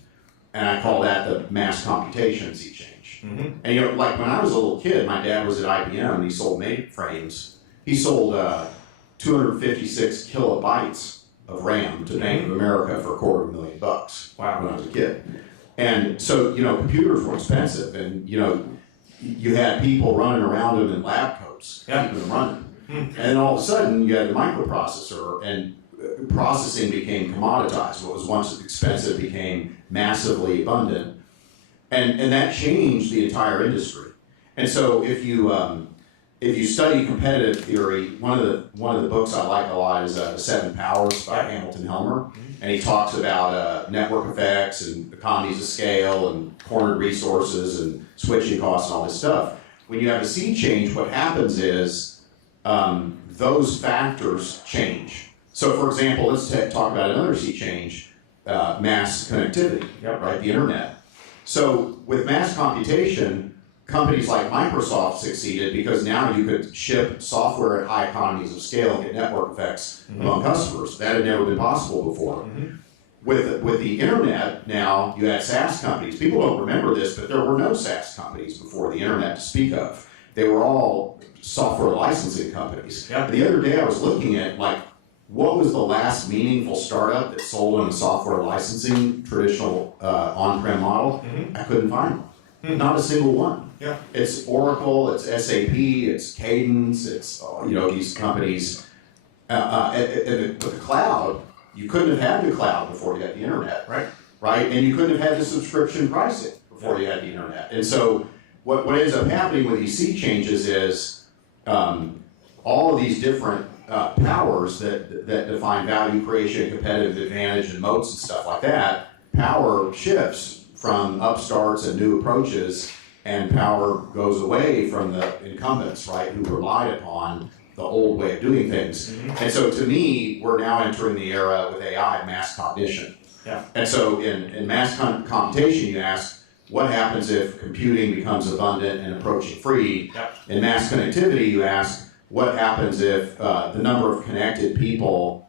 and I call that the mass computation sea change. And you know, like when I was a little kid, my dad was at IBM, and he sold mainframes. He sold 256 kilobytes of RAM to Bank of America for $250,000. Wow. When I was a kid. And so, you know, computers were expensive, and, you know, you had people running around them in lab coats, keeping them running. And then all of a sudden, you had the microprocessor, and processing became commoditized. What was once expensive became massively abundant. And that changed the entire industry. And so if you study competitive theory, one of the books I like a lot is The Seven Powers by Hamilton Helmer. And he talks about network effects and economies of scale and cornered resources and switching costs and all this stuff. When you have a sea change, what happens is those factors change. So for example, let's talk about another sea change, mass connectivity, right? The internet. So with mass computation companies like Microsoft succeeded because now you could ship software at high economies of scale and get network effects among customers. That had never been possible before. With the internet now, you had SaaS companies. People don't remember this, but there were no SaaS companies before the internet to speak of. They were all software licensing companies. Yeah. The other day I was looking at what was the last meaningful startup that sold in a software licensing traditional on-prem model? I couldn't find one. Not a single one. Yeah. It's Oracle, it's SAP, it's Cadence, it's these companies. But the cloud, you couldn't have had the cloud before you had the internet. Right? And you couldn't have had the subscription pricing before you had the internet. And so what ends up happening with these sea changes is all of these different powers that define value creation, competitive advantage, and moats and stuff like that, power shifts from upstarts and new approaches, and power goes away from the incumbents, right, who relied upon the old way of doing things. And so to me, we're now entering the era with AI, mass cognition. Yeah. And so in mass computation, you ask, what happens if computing becomes abundant and approaching free? Yep. In mass connectivity, you ask, what happens if the number of connected people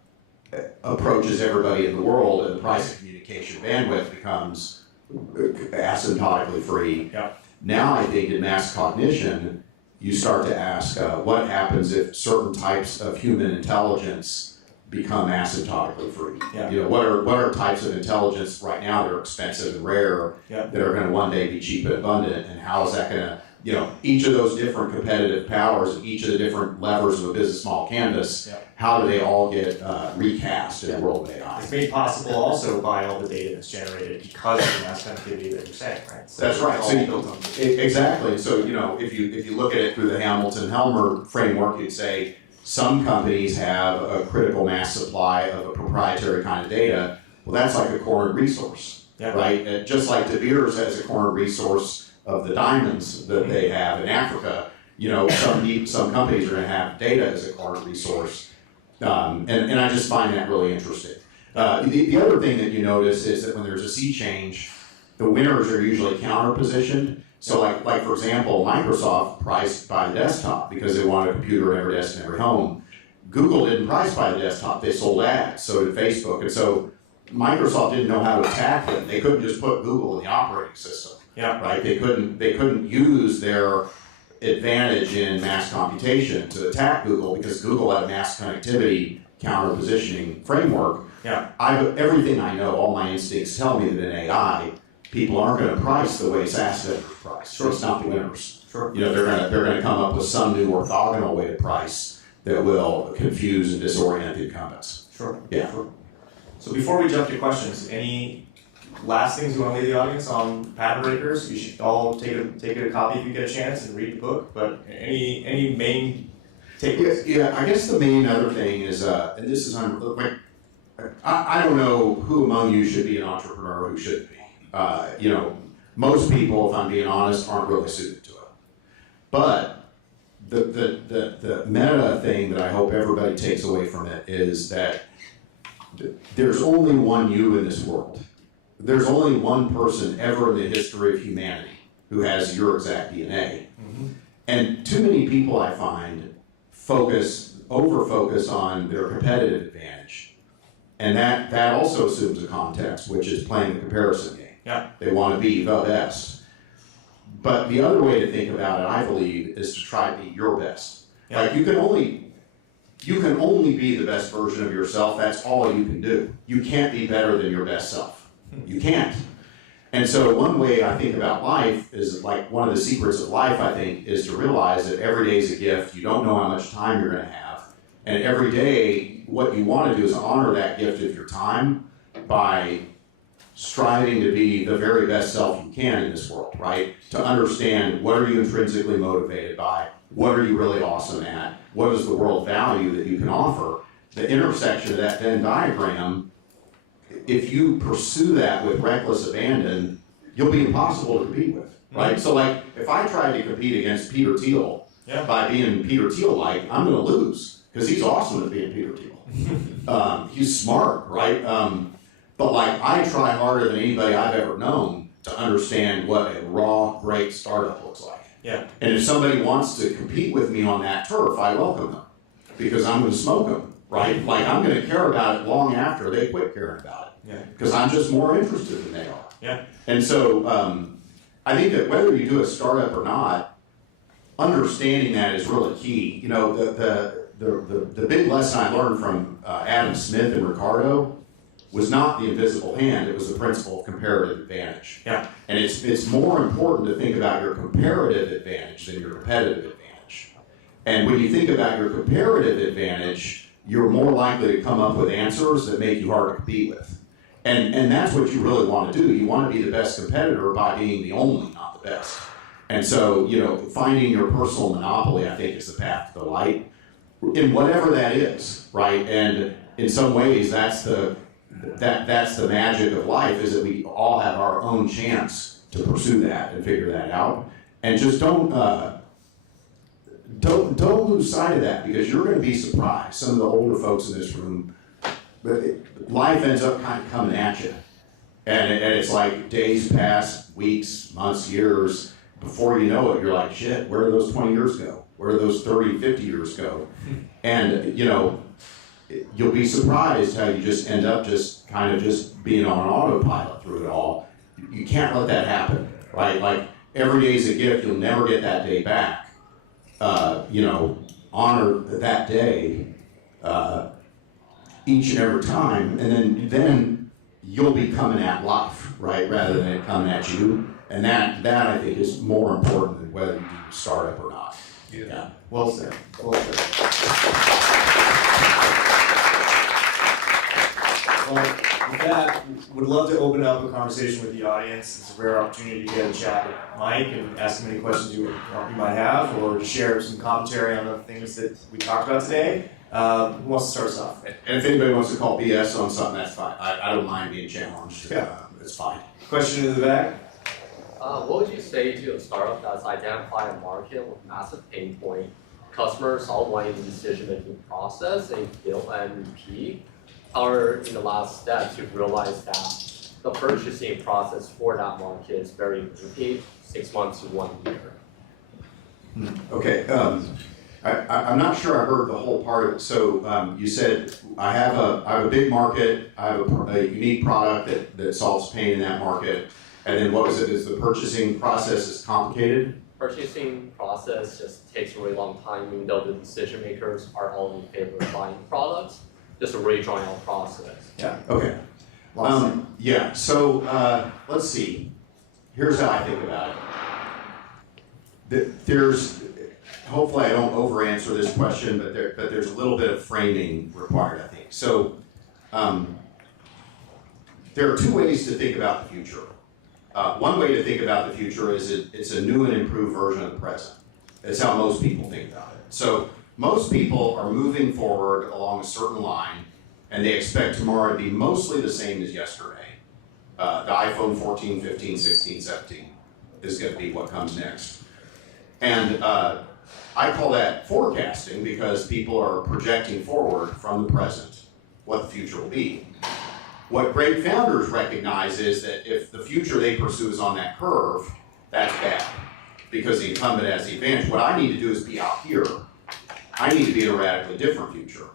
approaches everybody in the world and the price of communication bandwidth becomes asymptotically free? Yep. Now I think in mass cognition, you start to ask, what happens if certain types of human intelligence become asymptotically free? Yeah. What are types of intelligence right now that are expensive and rare that are going to one day be cheap and abundant, and how is that going to, each of those different competitive powers, each of the different levers of a business model canvas, how do they all get recast in the world of AI? It's made possible also by all the data that's generated because of the mass connectivity that you're saying, right? So That's right. it's So all you- built on Exactly. So if you look at it through the Hamilton-Helmer framework, you'd say some companies have a critical mass supply of a proprietary kind of data. Well, that's like a cornered resource, right? Just like De Beers has a cornered resource of the diamonds that they have in Africa. Some companies are going to have data as a cornered resource, and I just find that really interesting. The other thing that you notice is that when there's a sea change, the winners are usually counter-positioned. So like for example, Microsoft priced by the desktop because they wanted a computer in every desk in every home. Google didn't price by the desktop, they sold ads, so did Facebook. And so Microsoft didn't know how to attack them. They couldn't just put Google in the operating system. Right? They couldn't use their advantage in mass computation to attack Google because Google had a mass connectivity counter-positioning framework. Everything I know, all my instincts tell me that in AI, people aren't going to price the way SaaS vendors price. It's not the winners. They're going to come up with some new orthogonal way to price that will confuse and disorient the incumbents. Sure. Yeah. So before we jump to questions, any last things you want to leave the audience on patent breakers? You should all take a copy if you get a chance and read the book. But any main takeaways? Yeah. I guess the main other thing is, and this is I don't know who among you should be an entrepreneur, who shouldn't be. Most people, if I'm being honest, aren't really suited to it. But the meta thing that I hope everybody takes away from it is that there's only one you in this world. There's only one person ever in the history of humanity who has your exact DNA. And too many people, I find, over-focus on their competitive advantage. And that also assumes a context, which is playing the comparison game. They want to be the best. But the other way to think about it, I believe, is to try to be your best. Like you can only be the best version of yourself. That's all you can do. You can't be better than your best self. You can't. And so one way I think about life is like one of the secrets of life, I think, is to realize that every day is a gift. You don't know how much time you're going to have. And every day, what you want to do is honor that gift of your time by striving to be the very best self you can in this world, right? To understand what are you intrinsically motivated by, what are you really awesome at, what is the world value that you can offer. The intersection of that Venn diagram, if you pursue that with reckless abandon, you'll be impossible to compete with, right? So like, if I tried to compete against Peter Thiel by being Peter Thiel-like, I'm going to lose because he's awesome at being Peter Thiel. He's smart, right? But like, I try harder than anybody I've ever known to understand what a raw, great startup looks like. Yeah. And if somebody wants to compete with me on that turf, I welcome them because I'm going to smoke them, right? Like I'm going to care about it long after they quit caring about it. Yeah. Because I'm just more interested than they are. Yeah. And so I think that whether you do a startup or not, understanding that is really key. You know, the big lesson I learned from Adam Smith and Ricardo was not the invisible hand, it was the principle of comparative advantage. Yeah. And it's more important to think about your comparative advantage than your competitive advantage. And when you think about your comparative advantage, you're more likely to come up with answers that make you hard to compete with. And that's what you really want to do. You want to be the best competitor by being the only, not the best. And so, you know, finding your personal monopoly, I think, is the path to the light, in whatever that is, right? And in some ways, that's the magic of life, is that we all have our own chance to pursue that and figure that out. And just don't lose sight of that, because you're going to be surprised. Some of the older folks in this room, life ends up kind of coming at you. And it's like days pass, weeks, months, years. Before you know it, you're like, shit, where did those 20 years go? Where did those 30, 50 years go? And, you know, you'll be surprised how you just end up just kind of just being on an autopilot through it all. You can't let that happen, right? Like, every day's a gift. You'll never get that day back. You know, honor that day each and every time, and then you'll be coming at life, right, rather than it coming at you. And that I think is more important than whether you do a startup or not. Yeah. Well said. Well said. Well, with that, would love to open up a conversation with the audience. It's a rare opportunity to get a chat with Mike and ask him any questions you might have, or to share some commentary on the things that we talked about today. Who wants to start us off? And if anybody wants to call BS on something, that's fine. I don't mind being challenged. Yeah. It's fine. Question in the back? What would you say to a startup that's identified a market with massive pain point, customers all wanting the decision-making process and build MVP? Or in the last step to realize that the purchasing process for that market is very lengthy, 6 months to 1 year? Okay. I'm not sure I heard the whole part of it. So you said I have a big market. I have a unique product that solves pain in that market. And then what was it? Is the purchasing process is complicated? Purchasing process just takes a really long time, even though the decision makers are all in favor of buying products. Just a really drawn out process. Yeah. Okay. Yeah. So let's see. Here's how I think about it. There's hopefully I don't over answer this question, but there's a little bit of framing required, I think. So there are two ways to think about the future. One way to think about the future is it's a new and improved version of the present. It's how most people think about it. So most people are moving forward along a certain line, and they expect tomorrow to be mostly the same as yesterday. The iPhone 14, 15, 16, 17 is going to be what comes next. And I call that forecasting, because people are projecting forward from the present what the future will be. What great founders recognize is that if the future they pursue is on that curve, that's bad, because the incumbent has the advantage. What I need to do is be out here. I need to be in a radically different future.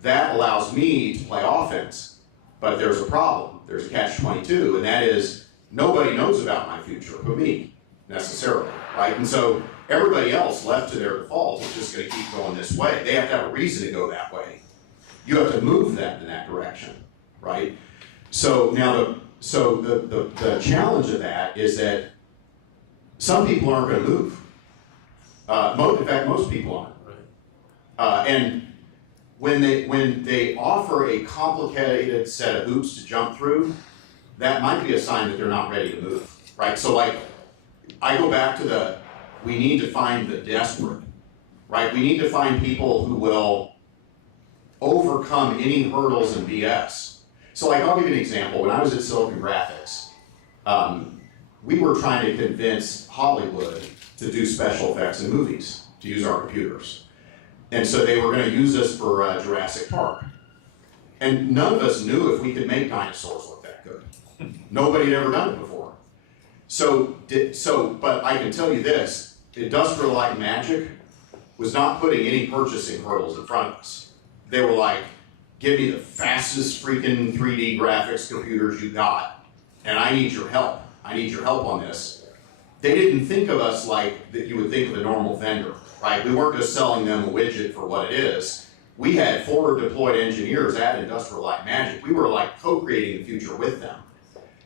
That allows me to play offense, but there's a problem. There's a catch-22, and that is nobody knows about my future but me, necessarily, right? And so everybody else left to their default is just going to keep going this way. They have to have a reason to go that way. You have to move them in that direction, right? So now the challenge of that is that some people aren't going to move. In fact, most people aren't. And when they offer a complicated set of hoops to jump through, that might be a sign that they're not ready to move, right? So like, I go back to we need to find the desperate, right? We need to find people who will overcome any hurdles and BS. So like, I'll give you an example. When I was at Silicon Graphics, we were trying to convince Hollywood to do special effects in movies, to use our computers. And so they were going to use us for Jurassic Park. And none of us knew if we could make dinosaurs look that good. Nobody had ever done it before. But I can tell you this, Industrial Light and Magic was not putting any purchasing hurdles in front of us. They were like, give me the fastest freaking 3D graphics computers you got, and I need your help. I need your help on this. They didn't think of us like that you would think of a normal vendor, right? We weren't just selling them a widget for what it is. We had forward deployed engineers at Industrial Light and Magic. We were like co-creating the future with them.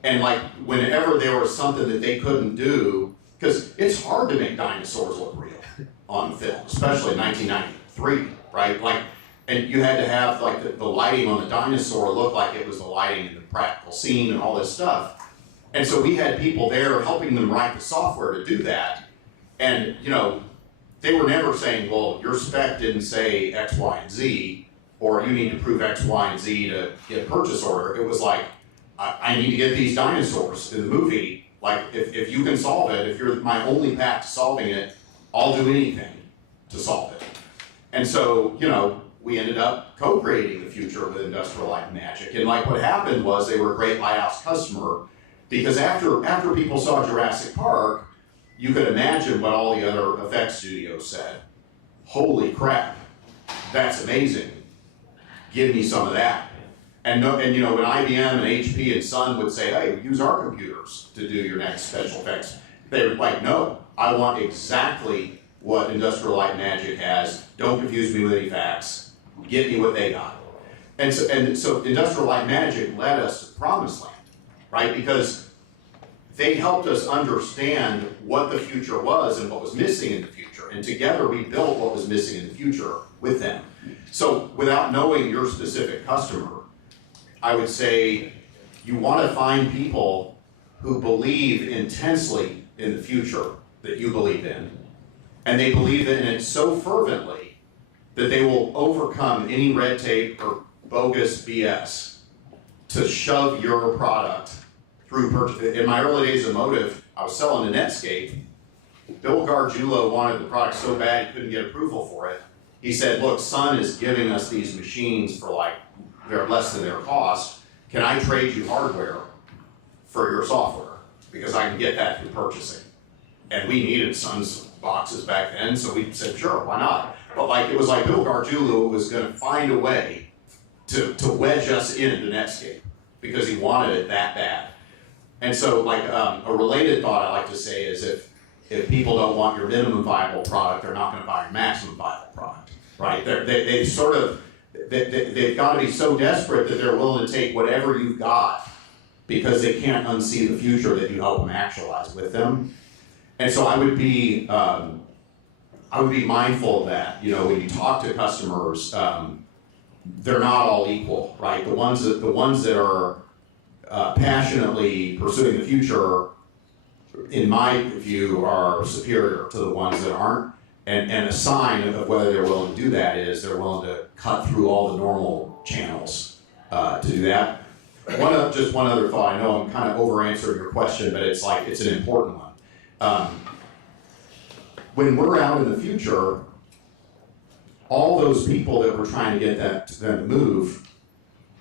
And like whenever there was something that they couldn't do, because it's hard to make dinosaurs look real on film, especially in 1993, right? Like, and you had to have like the lighting on the dinosaur look like it was the lighting in the practical scene and all this stuff. And so we had people there helping them write the software to do that. And you know, they were never saying, well, your spec didn't say X, Y, and Z, or you need to prove X, Y, and Z to get a purchase order. It was like, I need to get these dinosaurs in the movie. Like, if you can solve it, if you're my only path to solving it, I'll do anything to solve it. And so, you know, we ended up co-creating the future with Industrial Light and Magic. And like what happened was they were a great Lighthouse customer because after people saw Jurassic Park, you could imagine what all the other effects studios said. Holy crap, that's amazing. Give me some of that. And you know, when IBM and HP and Sun would say, hey, use our computers to do your next special effects, they were like, no, I want exactly what Industrial Light and Magic has. Don't confuse me with any facts. Get me what they got. And so Industrial Light and Magic led us to the promised land, right? Because they helped us understand what the future was and what was missing in the future. And together we built what was missing in the future with them. So without knowing your specific customer, I would say you want to find people who believe intensely in the future that you believe in, and they believe in it so fervently that they will overcome any red tape or bogus BS to shove your product through purchase. In my early days of Motive, I was selling to Netscape. Bill Gargiulo wanted the product so bad he couldn't get approval for it. He said, look, Sun is giving us these machines for like, they're less than their cost. Can I trade you hardware for your software? Because I can get that through purchasing. And we needed Sun's boxes back then, so we said, sure, why not? But like, it was like Bill Gargiulo was gonna find a way to wedge us into Netscape because he wanted it that bad. And so like a related thought I like to say is if people don't want your minimum viable product, they're not gonna buy your maximum viable product, right? They've got to be so desperate that they're willing to take whatever you've got because they can't unsee the future that you help them actualize with them. And so I would be mindful of that. You know, when you talk to customers, they're not all equal, right? The ones that are passionately pursuing the future, in my view, are superior to the ones that aren't. And a sign of whether they're willing to do that is they're willing to cut through all the normal channels to do that. Just one other thought. I know I'm kind of over answering your question, but it's an important one. When we're out in the future, all those people that we're trying to get them to move,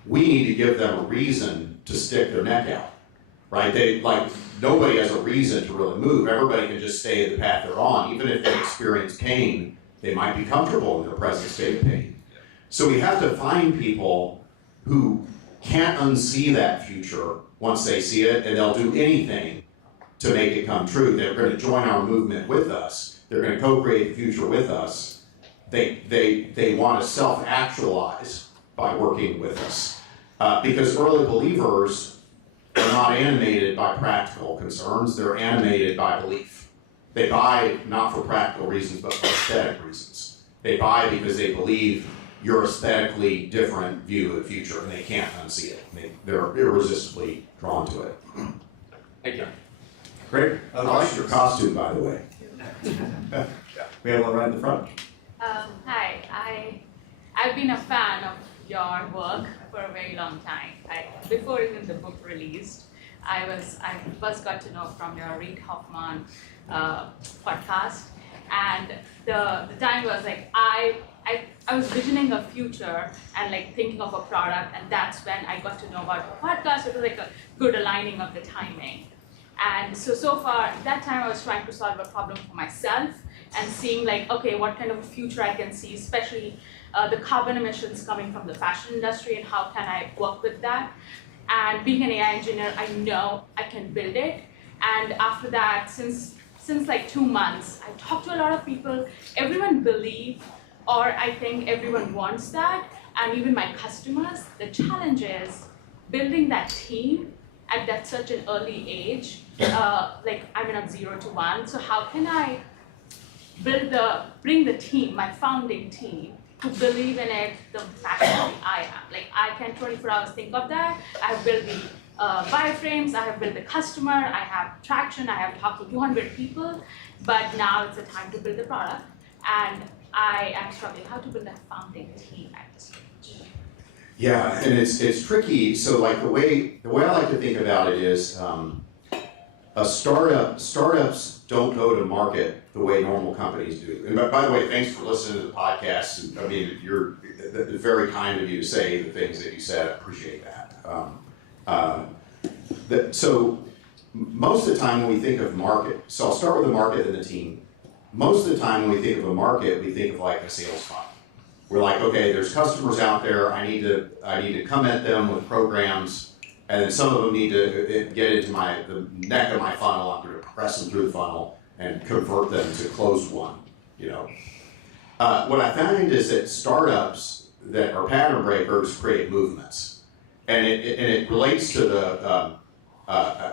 we need to give them a reason to stick their neck out, right? Nobody has a reason to really move. Everybody can just stay in the path they're on. Even if they experience pain, they might be comfortable in their present state of pain. So we have to find people who can't unsee that future once they see it, and they'll do anything to make it come true. They're going to join our movement with us. They're going to co-create the future with us. They want to self-actualize by working with us. Because early believers are not animated by practical concerns, they're animated by belief. They buy not for practical reasons, but for aesthetic reasons. They buy because they believe your aesthetically different view of the future, and they can't unsee it. They're irresistibly drawn to it. Thank you. Great. I like your costume, by the way. We have one right in the front. Hi, I've been a fan of your work for a very long time. Before even the book released, I first got to know from your Reid Hoffman podcast, and the time was like I was visioning a future and like thinking of a product, and that's when I got to know about the podcast. It was like a good aligning of the timing. And so far, that time I was trying to solve a problem for myself and seeing like, okay, what kind of a future I can see, especially the carbon emissions coming from the fashion industry and how can I work with that. And being an AI engineer, I know I can build it. And after that, since like 2 months, I talked to a lot of people. Everyone believes, or I think everyone wants that, and even my customers. The challenge is building that team at that such an early age. Like I'm in 0 to 1. So how can I bring the team, my founding team, to believe in it the passion I am. Like I can 24 hours think of that. I have built the wireframes, I have built the customer, I have traction, I have talked to 200 people, but now it's the time to build the product. And I am struggling how to build that founding team at this stage. Yeah, and it's tricky. So like the way I like to think about it is startups don't go to market the way normal companies do. And by the way, thanks for listening to the podcast. I mean, it's very kind of you to say the things that you said. I appreciate that. So most of the time when we think of market, so I'll start with the market and the team. Most of the time when we think of a market, we think of like a sales funnel. We're like, okay, there's customers out there. I need to come at them with programs, and then some of them need to get into the neck of my funnel. I'm going to press them through the funnel and convert them to closed one. What I find is that startups that are pattern breakers create movements, and it relates to the.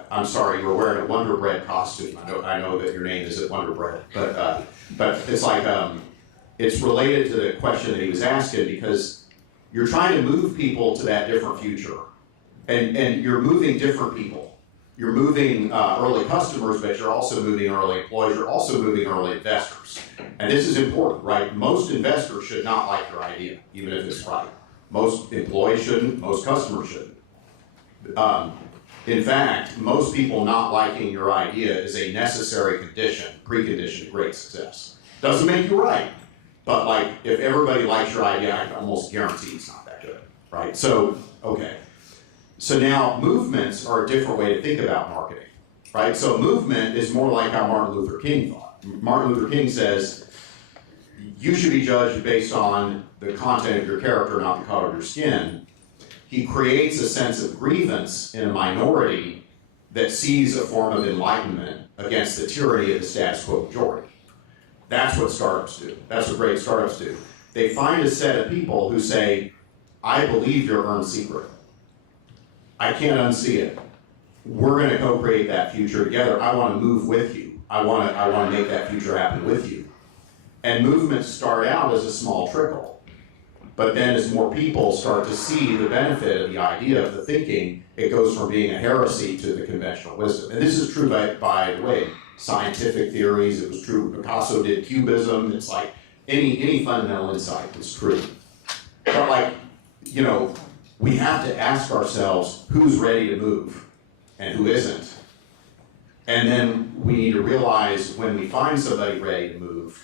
I'm sorry, you're wearing a Wonder Bread costume. I know that your name isn't Wonder Bread, but it's like it's related to the question that he was asking, because you're trying to move people to that different future, and you're moving different people. You're moving early customers, but you're also moving early employees. You're also moving early investors, and this is important, right? Most investors should not like your idea, even if it's right. Most employees shouldn't. Most customers shouldn't. In fact, most people not liking your idea is a necessary precondition to great success. Doesn't make you right, but like if everybody likes your idea, I can almost guarantee it's not that good, right? So, okay. So now movements are a different way to think about marketing, right? So movement is more like how Martin Luther King thought. Martin Luther King says, you should be judged based on the content of your character, not the color of your skin. He creates a sense of grievance in a minority that sees a form of enlightenment against the tyranny of the status quo majority. That's what startups do. That's what great startups do. They find a set of people who say, I believe your earned secret. I can't unsee it. We're going to co-create that future together. I want to move with you. I want to make that future happen with you. And movements start out as a small trickle. But then as more people start to see the benefit of the idea of the thinking, it goes from being a heresy to the conventional wisdom. And this is true, by the way, scientific theories. It was true. Picasso did Cubism. It's like any fundamental insight is true. But like, we have to ask ourselves who's ready to move and who isn't. And then we need to realize when we find somebody ready to move,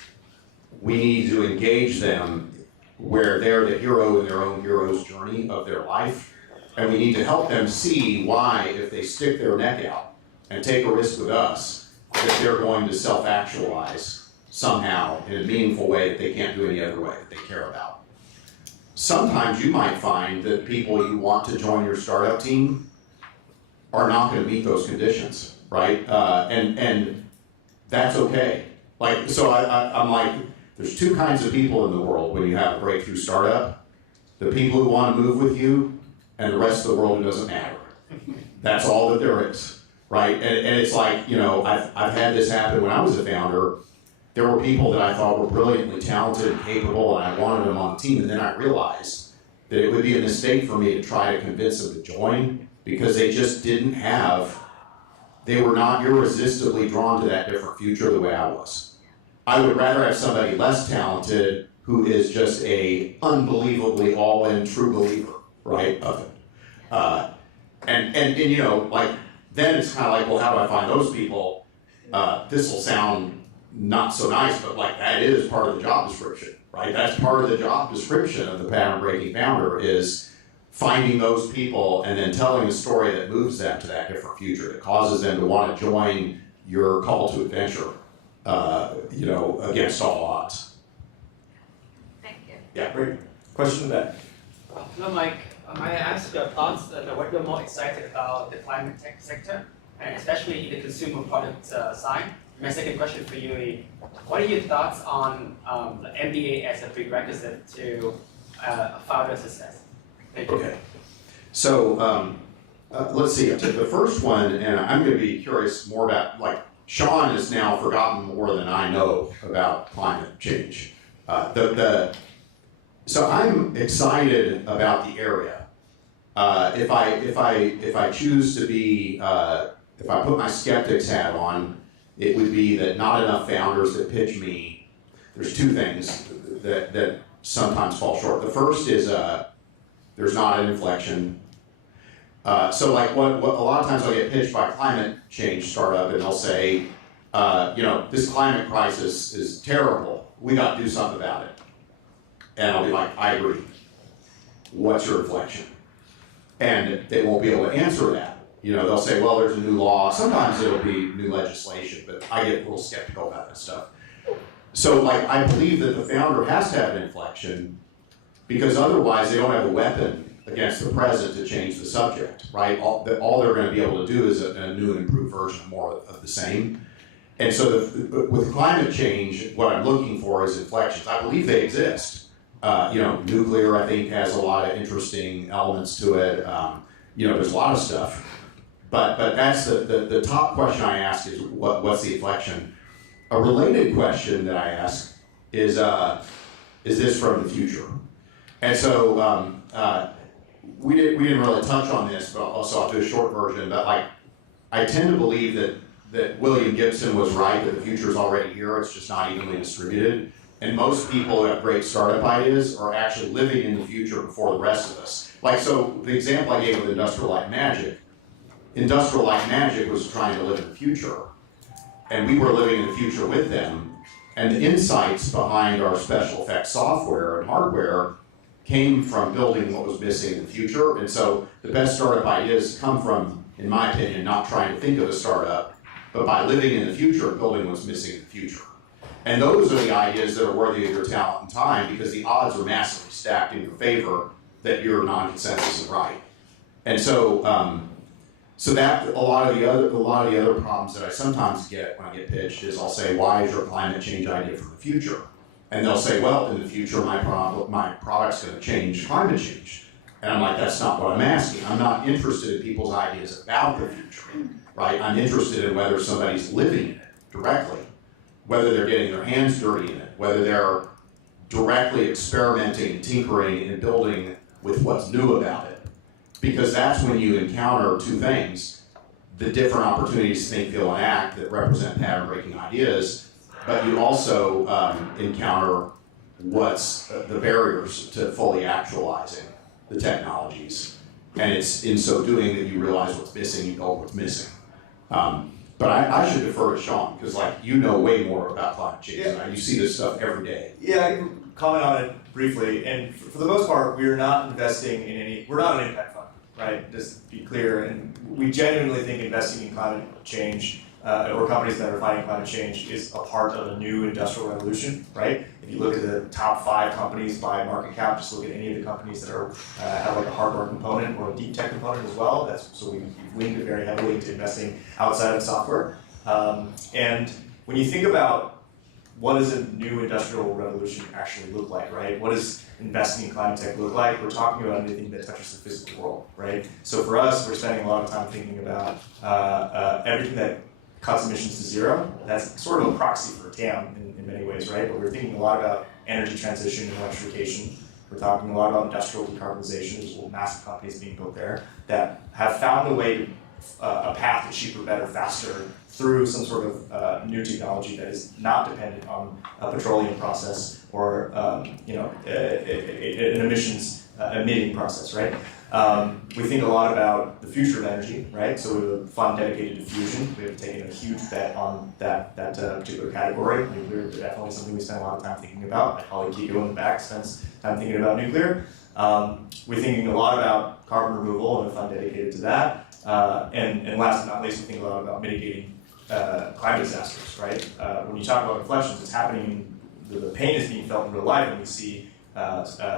we need to engage them where they're the hero in their own hero's journey of their life. And we need to help them see why, if they stick their neck out and take a risk with us, that they're going to self-actualize somehow in a meaningful way that they can't do any other way that they care about. Sometimes you might find that people you want to join your startup team are not going to meet those conditions, right? And that's okay. Like, so I'm like, there's two kinds of people in the world when you have a breakthrough startup. The people who want to move with you, and the rest of the world who doesn't matter. That's all that there is, right? And it's like, I've had this happen when I was a founder. There were people that I thought were brilliantly talented and capable, and I wanted them on the team, and then I realized that it would be a mistake for me to try to convince them to join, because they just they were not irresistibly drawn to that different future the way I was. I would rather have somebody less talented who is just a unbelievably all-in true believer, right, of it. And then it's kind of like, well, how do I find those people? This will sound not so nice, but like that is part of the job description, right? That's part of the job description of the pattern breaking founder is finding those people and then telling a story that moves them to that different future, that causes them to want to join your call to adventure, against all odds. Thank you. Yeah. Great. Question in the back. Hello, Mike. May I ask your thoughts what you're more excited about the climate tech sector, and especially in the consumer product side? My second question for you is, what are your thoughts on the MBA as a prerequisite to founder success? Thank you. Okay. So let's see. The first one, and I'm going to be curious more about, like, Sean has now forgotten more than I know about climate change. So I'm excited about the area. If I choose to be, if I put my skeptics hat on, it would be that not enough founders that pitch me. There's two things that sometimes fall short. The first is there's not an inflection. So like what a lot of times I'll get pitched by a climate change startup, and they'll say, this climate crisis is terrible. We got to do something about it. And I'll be like, I agree. What's your inflection? And they won't be able to answer that. They'll say, well, there's a new law. Sometimes it'll be new legislation, but I get a little skeptical about that stuff. So I believe that the founder has to have an inflection, because otherwise they don't have a weapon against the present to change the subject, right? All they're going to be able to do is a new and improved version of more of the same. And so with climate change, what I'm looking for is inflections. I believe they exist. Nuclear, I think, has a lot of interesting elements to it. There's a lot of stuff. But that's the top question I ask is what's the inflection? A related question that I ask is this from the future? And so we didn't really touch on this, but also I'll do a short version. But I tend to believe that William Gibson was right, that the future is already here. It's just not evenly distributed. And most people who have great startup ideas are actually living in the future before the rest of us. So the example I gave with Industrial Light Magic was trying to live in the future. And we were living in the future with them. And the insights behind our special effects software and hardware came from building what was missing in the future. And so the best startup ideas come from, in my opinion, not trying to think of a startup, but by living in the future and building what's missing in the future. And those are the ideas that are worthy of your talent and time, because the odds are massively stacked in your favor that your non-consensus is right. And so, that a lot of the other problems that I sometimes get when I get pitched is I'll say, why is your climate change idea for the future? And they'll say, well, in the future my product's going to change climate change. And I'm like, that's not what I'm asking. I'm not interested in people's ideas about the future, right? I'm interested in whether somebody's living in it directly, whether they're getting their hands dirty in it, whether they're directly experimenting, tinkering, and building with what's new about it. Because that's when you encounter two things: the different opportunities to think, feel, and act that represent pattern-breaking ideas, but you also encounter what's the barriers to fully actualizing the technologies. And it's in so doing that you realize what's missing, you know what's missing. But I should defer to Sean, because you know way more about climate change than I. You see this stuff every day. Yeah, I can comment on it briefly. And for the most part, we're not investing in we're not an impact fund, right? Just to be clear. And we genuinely think investing in climate change or companies that are fighting climate change is a part of a new industrial revolution, right? If you look at the top 5 companies by market cap, just look at any of the companies that are have a hardware component or a deep tech component as well. So we've leaned very heavily into investing outside of software. And when you think about what does a new industrial revolution actually look like, right? What does investing in climate tech look like? We're talking about anything that touches the physical world, right? So for us, we're spending a lot of time thinking about everything that cuts emissions to zero. That's sort of a proxy for TAM in many ways, right? But we're thinking a lot about energy transition and electrification. We're talking a lot about industrial decarbonization. There's massive companies being built there that have found a way to a path to cheaper, better, faster through some sort of new technology that is not dependent on a petroleum process or an emissions emitting process, right? We think a lot about the future of energy, right? So we have a fund dedicated to fusion. We have taken a huge bet on that particular category. Nuclear is definitely something we spend a lot of time thinking about. My colleague Kiko in the back spends time thinking about nuclear. We're thinking a lot about carbon removal and a fund dedicated to that. And last but not least, we think a lot about mitigating climate disasters, right? When you talk about inflections, it's happening, the pain is being felt in real life, and we see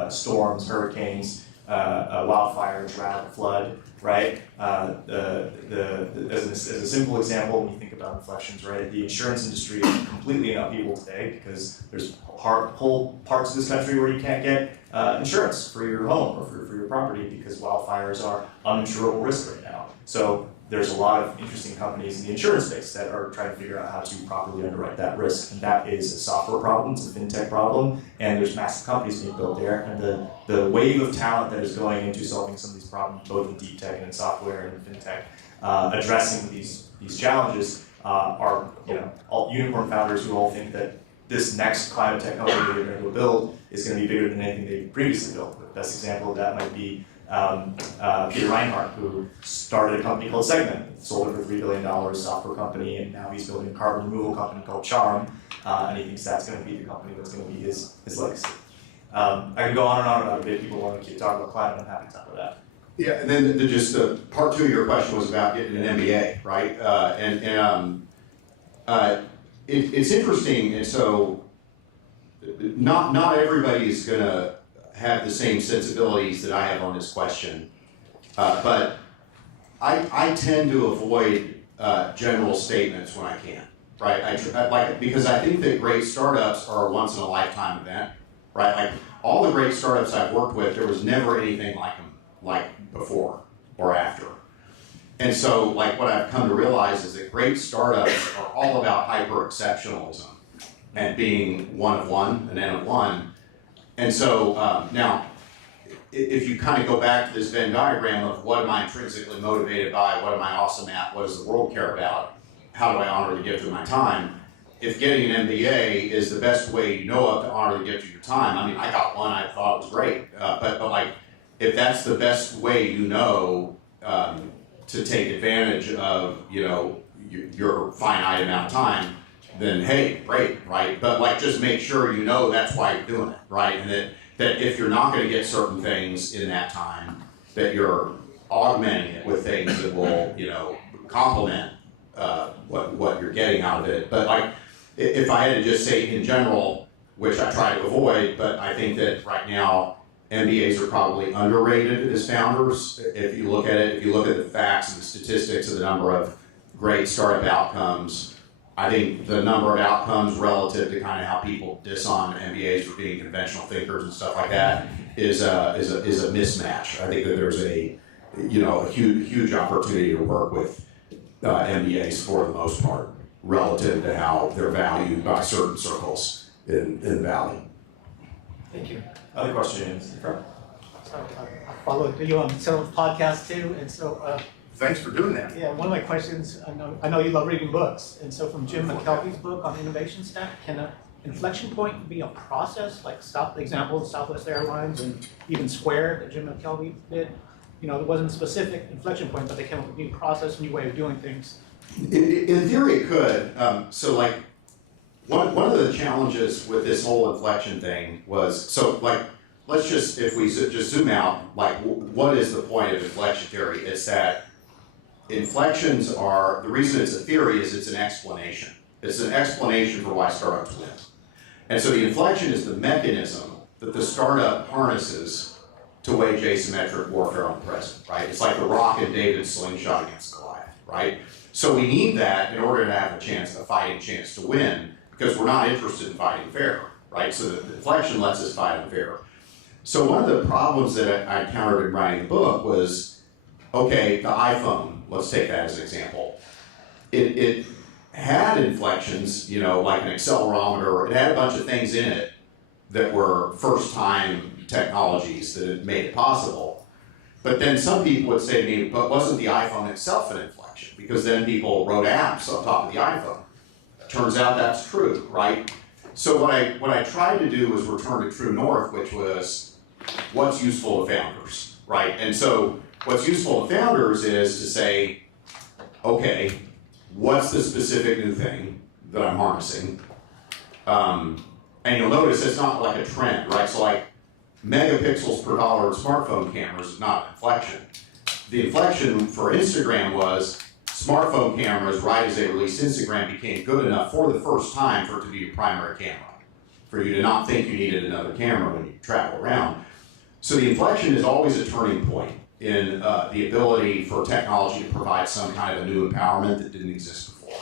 storms, hurricanes, wildfire, drought, flood, right? As a simple example, when you think about inflections, right, the insurance industry is completely in upheaval today because there's whole parts of this country where you can't get insurance for your home or for your property because wildfires are uninsurable risk right now. So there's a lot of interesting companies in the insurance space that are trying to figure out how to properly underwrite that risk, and that is a software problem, it's a fintech problem, and there's massive companies being built there, and the wave of talent that is going into solving some of these problems, both in deep tech and in software and in fintech, addressing these challenges are all unicorn founders who all think that this next climate technology that they're going to go build is going to be bigger than anything they previously built. The best example of that might be Peter Reinhardt, who started a company called Segment, sold it for $3 billion, software company, and now he's building a carbon removal company called Charm, and he thinks that's going to be the company that's going to be his legacy. I can go on and on about it. If people want to keep talking about climate, I'm happy to talk about that. Yeah, and then just part two of your question was about getting an MBA, right? It's interesting, and so not everybody's going to have the same sensibilities that I have on this question, but I tend to avoid general statements when I can, right? Because I think that great startups are a once in a lifetime event, right? Like all the great startups I've worked with, there was never anything like them, like before or after. And so, like, what I've come to realize is that great startups are all about hyper-exceptionalism and being one of one, an N of one. And so, now, if you kind of go back to this Venn diagram of what am I intrinsically motivated by, what am I awesome at, what does the world care about, how do I honor the gift of my time, if getting an MBA is the best way you know of to honor the gift of your time, I mean, I got one I thought was great, but like, if that's the best way you know to take advantage of, your finite amount of time, then hey, great, right? But like, just make sure you know that's why you're doing it, right? And that if you're not going to get certain things in that time, that you're augmenting it with things that will, complement what you're getting out of it. But like, if I had to just say in general, which I try to avoid, but I think that right now, MBAs are probably underrated as founders. If you look at it, if you look at the facts and the statistics of the number of great startup outcomes, I think the number of outcomes relative to kind of how people diss on MBAs for being conventional thinkers and stuff like that is a mismatch. I think that there's a huge opportunity to work with MBAs for the most part relative to how they're valued by certain circles in the Valley. Thank you. Other questions? So I followed you on several podcasts too, and so Thanks for doing that. yeah, one of my questions, I know you love reading books, and so from Jim McKelvey's book on innovation stack, can an inflection point be a process, like the example of Southwest Airlines and even Square that Jim McKelvey did? There wasn't a specific inflection point, but they came up with a new process, new way of doing things. In theory, it could. So like, one of the challenges with this whole inflection thing was, so like, let's just, if we just zoom out, like, what is the point of inflection theory? It's that inflections are, the reason it's a theory is it's an explanation. It's an explanation for why startups win. And so the inflection is the mechanism that the startup harnesses to wage asymmetric warfare on the present, right? It's like the Rock and David's slingshot against Goliath, right? So we need that in order to have a fighting chance to win, because we're not interested in fighting fair, right? So the inflection lets us fight unfair. So one of the problems that I encountered in writing the book was, okay, the iPhone, let's take that as an example. It had inflections, like an accelerometer. It had a bunch of things in it that were first-time technologies that had made it possible. But then some people would say to me, but wasn't the iPhone itself an inflection? Because then people wrote apps on top of the iPhone. Turns out that's true, right? So what I tried to do was return to true north, which was, what's useful to founders, right? And so what's useful to founders is to say, okay, what's the specific new thing that I'm harnessing? And you'll notice it's not like a trend, right? So like megapixels per dollar in smartphone cameras is not an inflection. The inflection for Instagram was smartphone cameras, right as they released Instagram, became good enough for the first time for it to be your primary camera, for you to not think you needed another camera when you travel around. So the inflection is always a turning point in the ability for technology to provide some kind of a new empowerment that didn't exist before.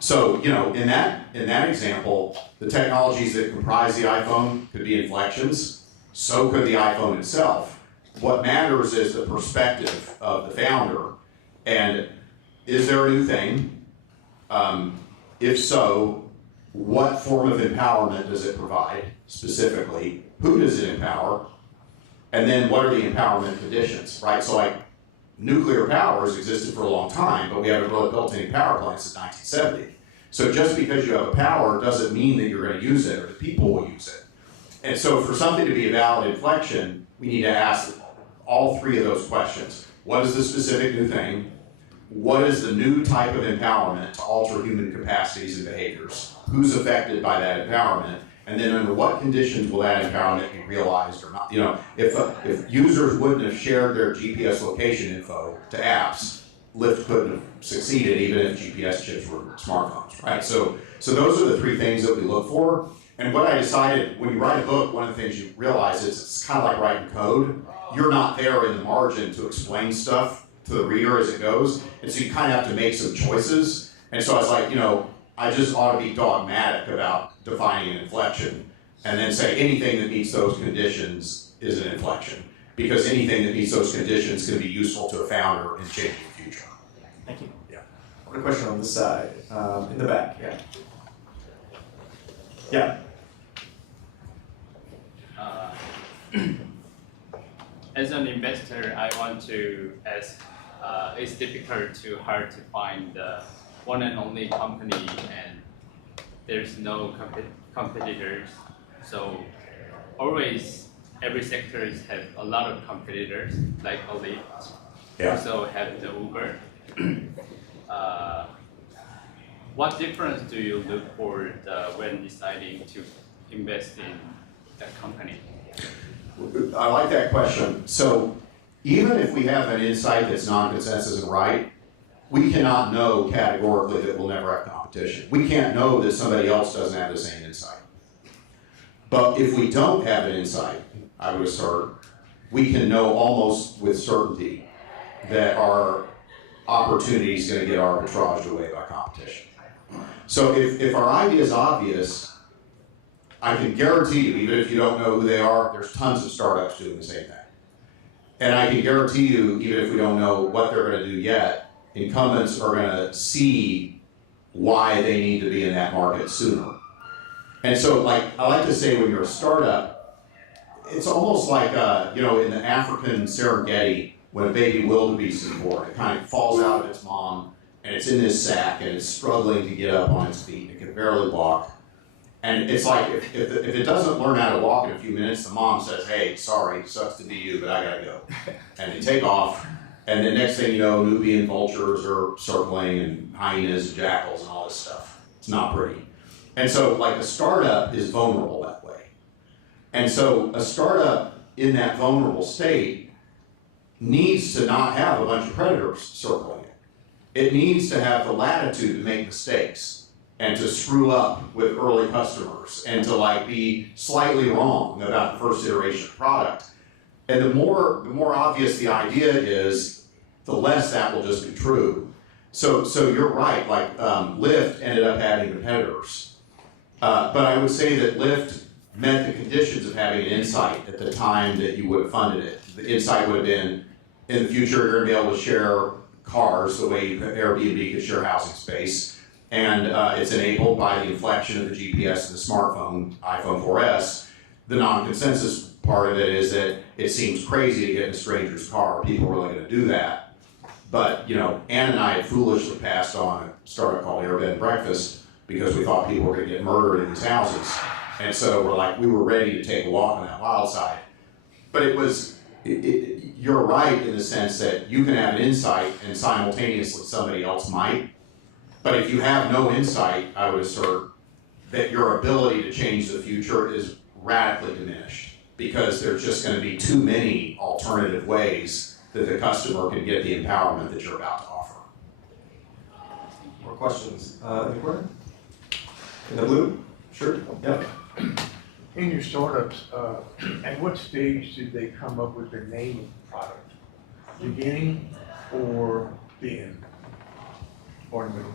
So, you know, in that example, the technologies that comprise the iPhone could be inflections, so could the iPhone itself. What matters is the perspective of the founder, and is there a new thing? If so, what form of empowerment does it provide specifically? Who does it empower? And then what are the empowerment conditions, right? So like nuclear power has existed for a long time, but we haven't really built any power plants since 1970. So just because you have a power doesn't mean that you're going to use it or that people will use it. And so for something to be a valid inflection, we need to ask all three of those questions. What is the specific new thing? What is the new type of empowerment to alter human capacities and behaviors? Who's affected by that empowerment? And then under what conditions will that empowerment be realized or not? You know, if users wouldn't have shared their GPS location info to apps, Lyft couldn't have succeeded even if GPS chips were smartphones, right? So those are the three things that we look for. And what I decided, when you write a book, one of the things you realize is it's kind of like writing code. You're not there in the margin to explain stuff to the reader as it goes. And so you kind of have to make some choices. And so I was like, you know, I just ought to be dogmatic about defining an inflection and then say anything that meets those conditions is an inflection. Because anything that meets those conditions can be useful to a founder in shaping the future. Thank you. Yeah. One question on this side, in the back, yeah. Yeah. As an investor, I want to ask, it's difficult hard to find the one and only company, and there's no competitors. So always, every sector have a lot of competitors, like a Lyft. Yeah. Also have the Uber. What difference do you look for when deciding to invest in that company? I like that question. So even if we have an insight that's non-consensus and right, we cannot know categorically that we'll never have competition. We can't know that somebody else doesn't have the same insight. But if we don't have an insight, I would assert, we can know almost with certainty that our opportunity is going to get arbitraged away by competition. So if our idea is obvious, I can guarantee you, even if you don't know who they are, there's tons of startups doing the same thing. And I can guarantee you, even if we don't know what they're going to do yet, incumbents are going to see why they need to be in that market sooner. And so, like I like to say, when you're a startup, it's almost like, you know, in the African Serengeti, when a baby wildebeest is born, it kind of falls out of its mom, and it's in this sack, and it's struggling to get up on its feet. It can barely walk. And it's like, if it doesn't learn how to walk in a few minutes, the mom says, hey, sorry, sucks to be you, but I gotta go. And they take off, and the next thing you know, Nubian vultures are circling, and hyenas and jackals and all this stuff. It's not pretty. And so, like, a startup is vulnerable that way. And so, a startup in that vulnerable state needs to not have a bunch of predators circling it. It needs to have the latitude to make mistakes and to screw up with early customers and to like be slightly wrong about the first iteration of product. And the more obvious the idea is, the less that will just be true. So you're right, like Lyft ended up having competitors. But I would say that Lyft met the conditions of having an insight at the time that you would have funded it. The insight would have been, in the future, you're going to be able to share cars the way Airbnb could share housing space. And it's enabled by the inflection of the GPS and the smartphone, iPhone 4S. The non-consensus part of it is that it seems crazy to get in a stranger's car. Are people really going to do that? But, you know, Ann and I had foolishly passed on a startup called Airbed and Breakfast because we thought people were going to get murdered in these houses. And so we were ready to take a walk on that wild side. but you're right in the sense that you can have an insight and simultaneously somebody else might. But if you have no insight, I would assert that your ability to change the future is radically diminished because there's just going to be too many alternative ways that the customer can get the empowerment that you're about to offer. More questions? In the corner? In the blue? Sure. Yep. In your startups, at what stage did they come up with the name of the product? Beginning or the end? Or in the middle?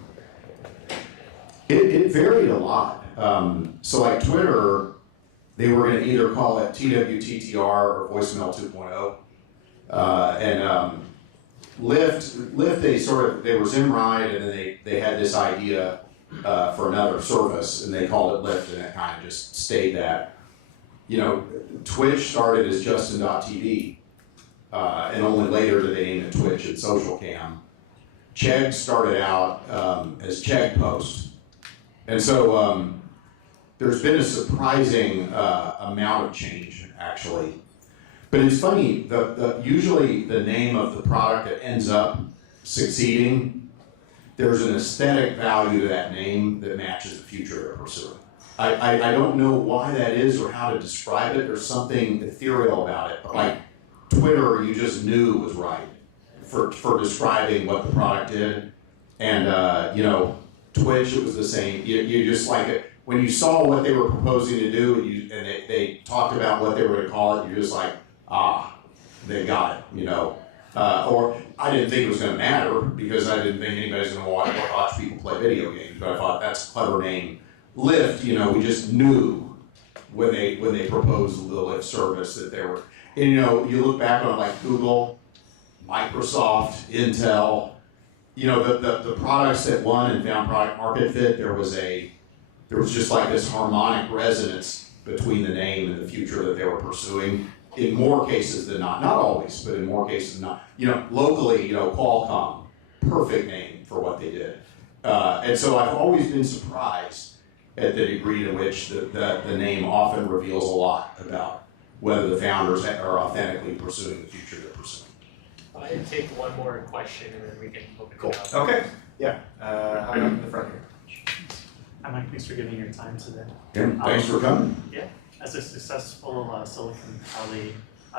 It varied a lot. So like Twitter, they were going to either call it TWTTR or Voicemail 2.0. And Lyft, they were Zimride, and then they had this idea for another service, and they called it Lyft, and it kind of just stayed that. You know, Twitch started as Justin.tv, and only later did they name it Twitch and Social Cam. Chegg started out as Chegg Post. And so there's been a surprising amount of change, actually. But it's funny, usually the name of the product that ends up succeeding, there's an aesthetic value to that name that matches the future they're pursuing. I don't know why that is or how to describe it. There's something ethereal about it. But like Twitter, you just knew was right for describing what the product did. And, you know, Twitch, it was the same. You just like it. When you saw what they were proposing to do and they talked about what they were going to call it, you're just like, they got it, you know. Or I didn't think it was going to matter because I didn't think anybody's going to watch people play video games. But I thought that's a clever name. Lyft, you know, we just knew when they proposed the Lyft service that they were. And you know, you look back on like Google, Microsoft, Intel. You know, the products that won and found product market fit, there was just like this harmonic resonance between the name and the future that they were pursuing in more cases than not. Not always, but in more cases than not. You know, locally, you know, Qualcomm, perfect name for what they did. And so I've always been surprised at the degree to which the name often reveals a lot about whether the founders are authentically pursuing the future they're pursuing. I can take one more question and then we can open it up. Okay. Yeah. How about in the front here? Hi Mike, thanks for giving your time today. Yeah, thanks for coming. Yeah, as a successful Silicon Valley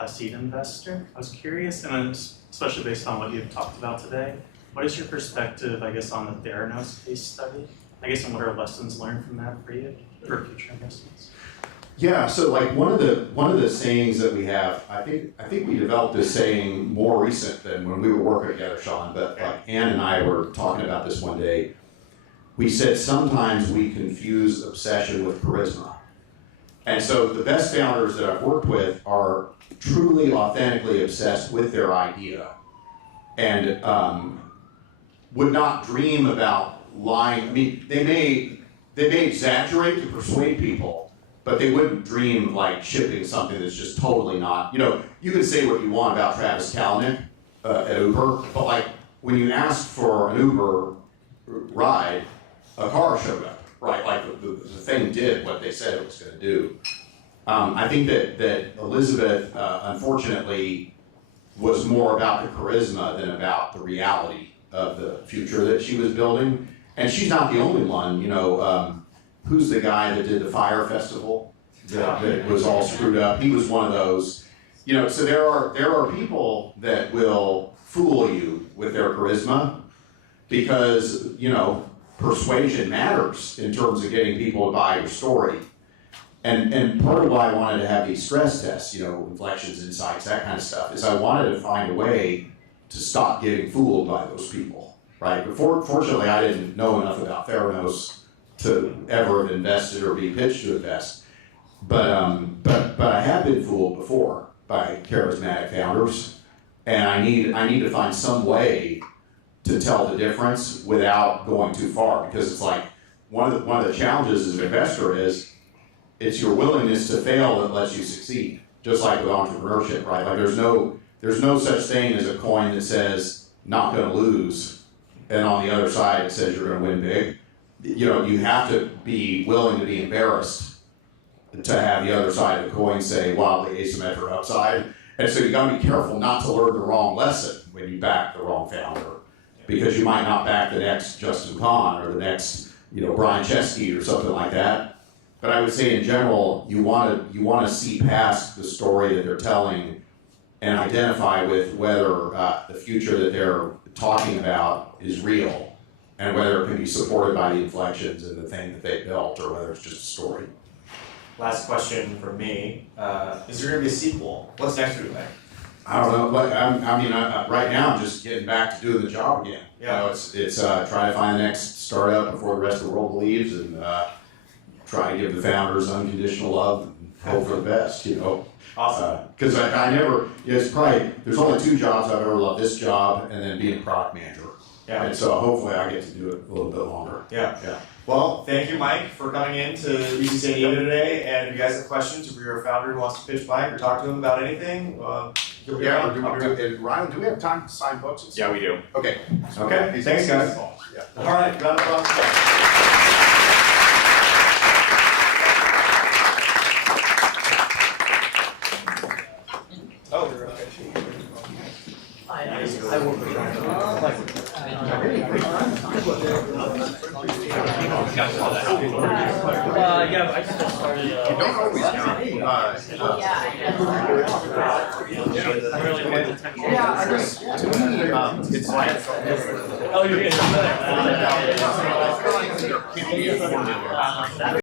seed investor, I was curious, and especially based on what you've talked about today, what is your perspective, I guess, on the Theranos case study? I guess, and what are lessons learned from that for you for future investments? Yeah, so like one of the sayings that we have, I think we developed this saying more recent than when we were working together, Sean, but like Ann and I were talking about this one day. We said sometimes we confuse obsession with charisma. And so the best founders that I've worked with are truly authentically obsessed with their idea and would not dream about lying. I mean, they may exaggerate to persuade people, but they wouldn't dream of like shipping something that's just totally not. You know, you can say what you want about Travis Kalanick at Uber, but like when you asked for an Uber ride, a car showed up, right? Like the thing did what they said it was going to do. I think that Elizabeth, unfortunately, was more about the charisma than about the reality of the future that she was building. And she's not the only one, you know. Who's the guy that did the Fire Festival that was all screwed up? He was one of those. You know, so there are people that will fool you with their charisma because, you know, persuasion matters in terms of getting people to buy your story. And part of why I wanted to have these stress tests, you know, inflections, insights, that kind of stuff, is I wanted to find a way to stop getting fooled by those people, right? But fortunately, I didn't know enough about Theranos to ever have invested or be pitched to invest. But I have been fooled before by charismatic founders, and I need to find some way to tell the difference without going too far, because it's like one of the challenges as an investor is it's your willingness to fail that lets you succeed. Just like with entrepreneurship, right? Like there's no such thing as a coin that says not going to lose, and on the other side it says you're going to win big. You know, you have to be willing to be embarrassed to have the other side of the coin say wildly asymmetric upside. And so you gotta be careful not to learn the wrong lesson when you back the wrong founder, because you might not back the next Justin Kahn or the next, Brian Chesky or something like that. But I would say in general, you wanna see past the story that they're telling and identify with whether the future that they're talking about is real and whether it can be supported by the inflections in the thing that they built or whether it's just a story. Last question from me, is there gonna be a sequel? What's next for you, Mike? I don't know, but right now I'm just getting back to doing the job again. Yeah. It's try to find the next startup before the rest of the world leaves and try to give the founders unconditional love and hope for the best, Awesome. Because I never, it's probably, there's only 2 jobs I've ever loved, this job and then being a product manager. Yeah. And so hopefully I get to do it a little bit longer. Yeah. Yeah. Well, thank you, Mike, for coming in to UC San Diego today. And if you guys have questions, if you're a founder who wants to pitch Mike or talk to him about anything, feel free to come. Ryan, do we have time to sign books and stuff? Yeah, we do. Okay. Okay, thanks, guys. Yeah. All right, round of applause. Yeah, I just started. You don't always Yeah, I guess, to me, it's like. Oh, you're getting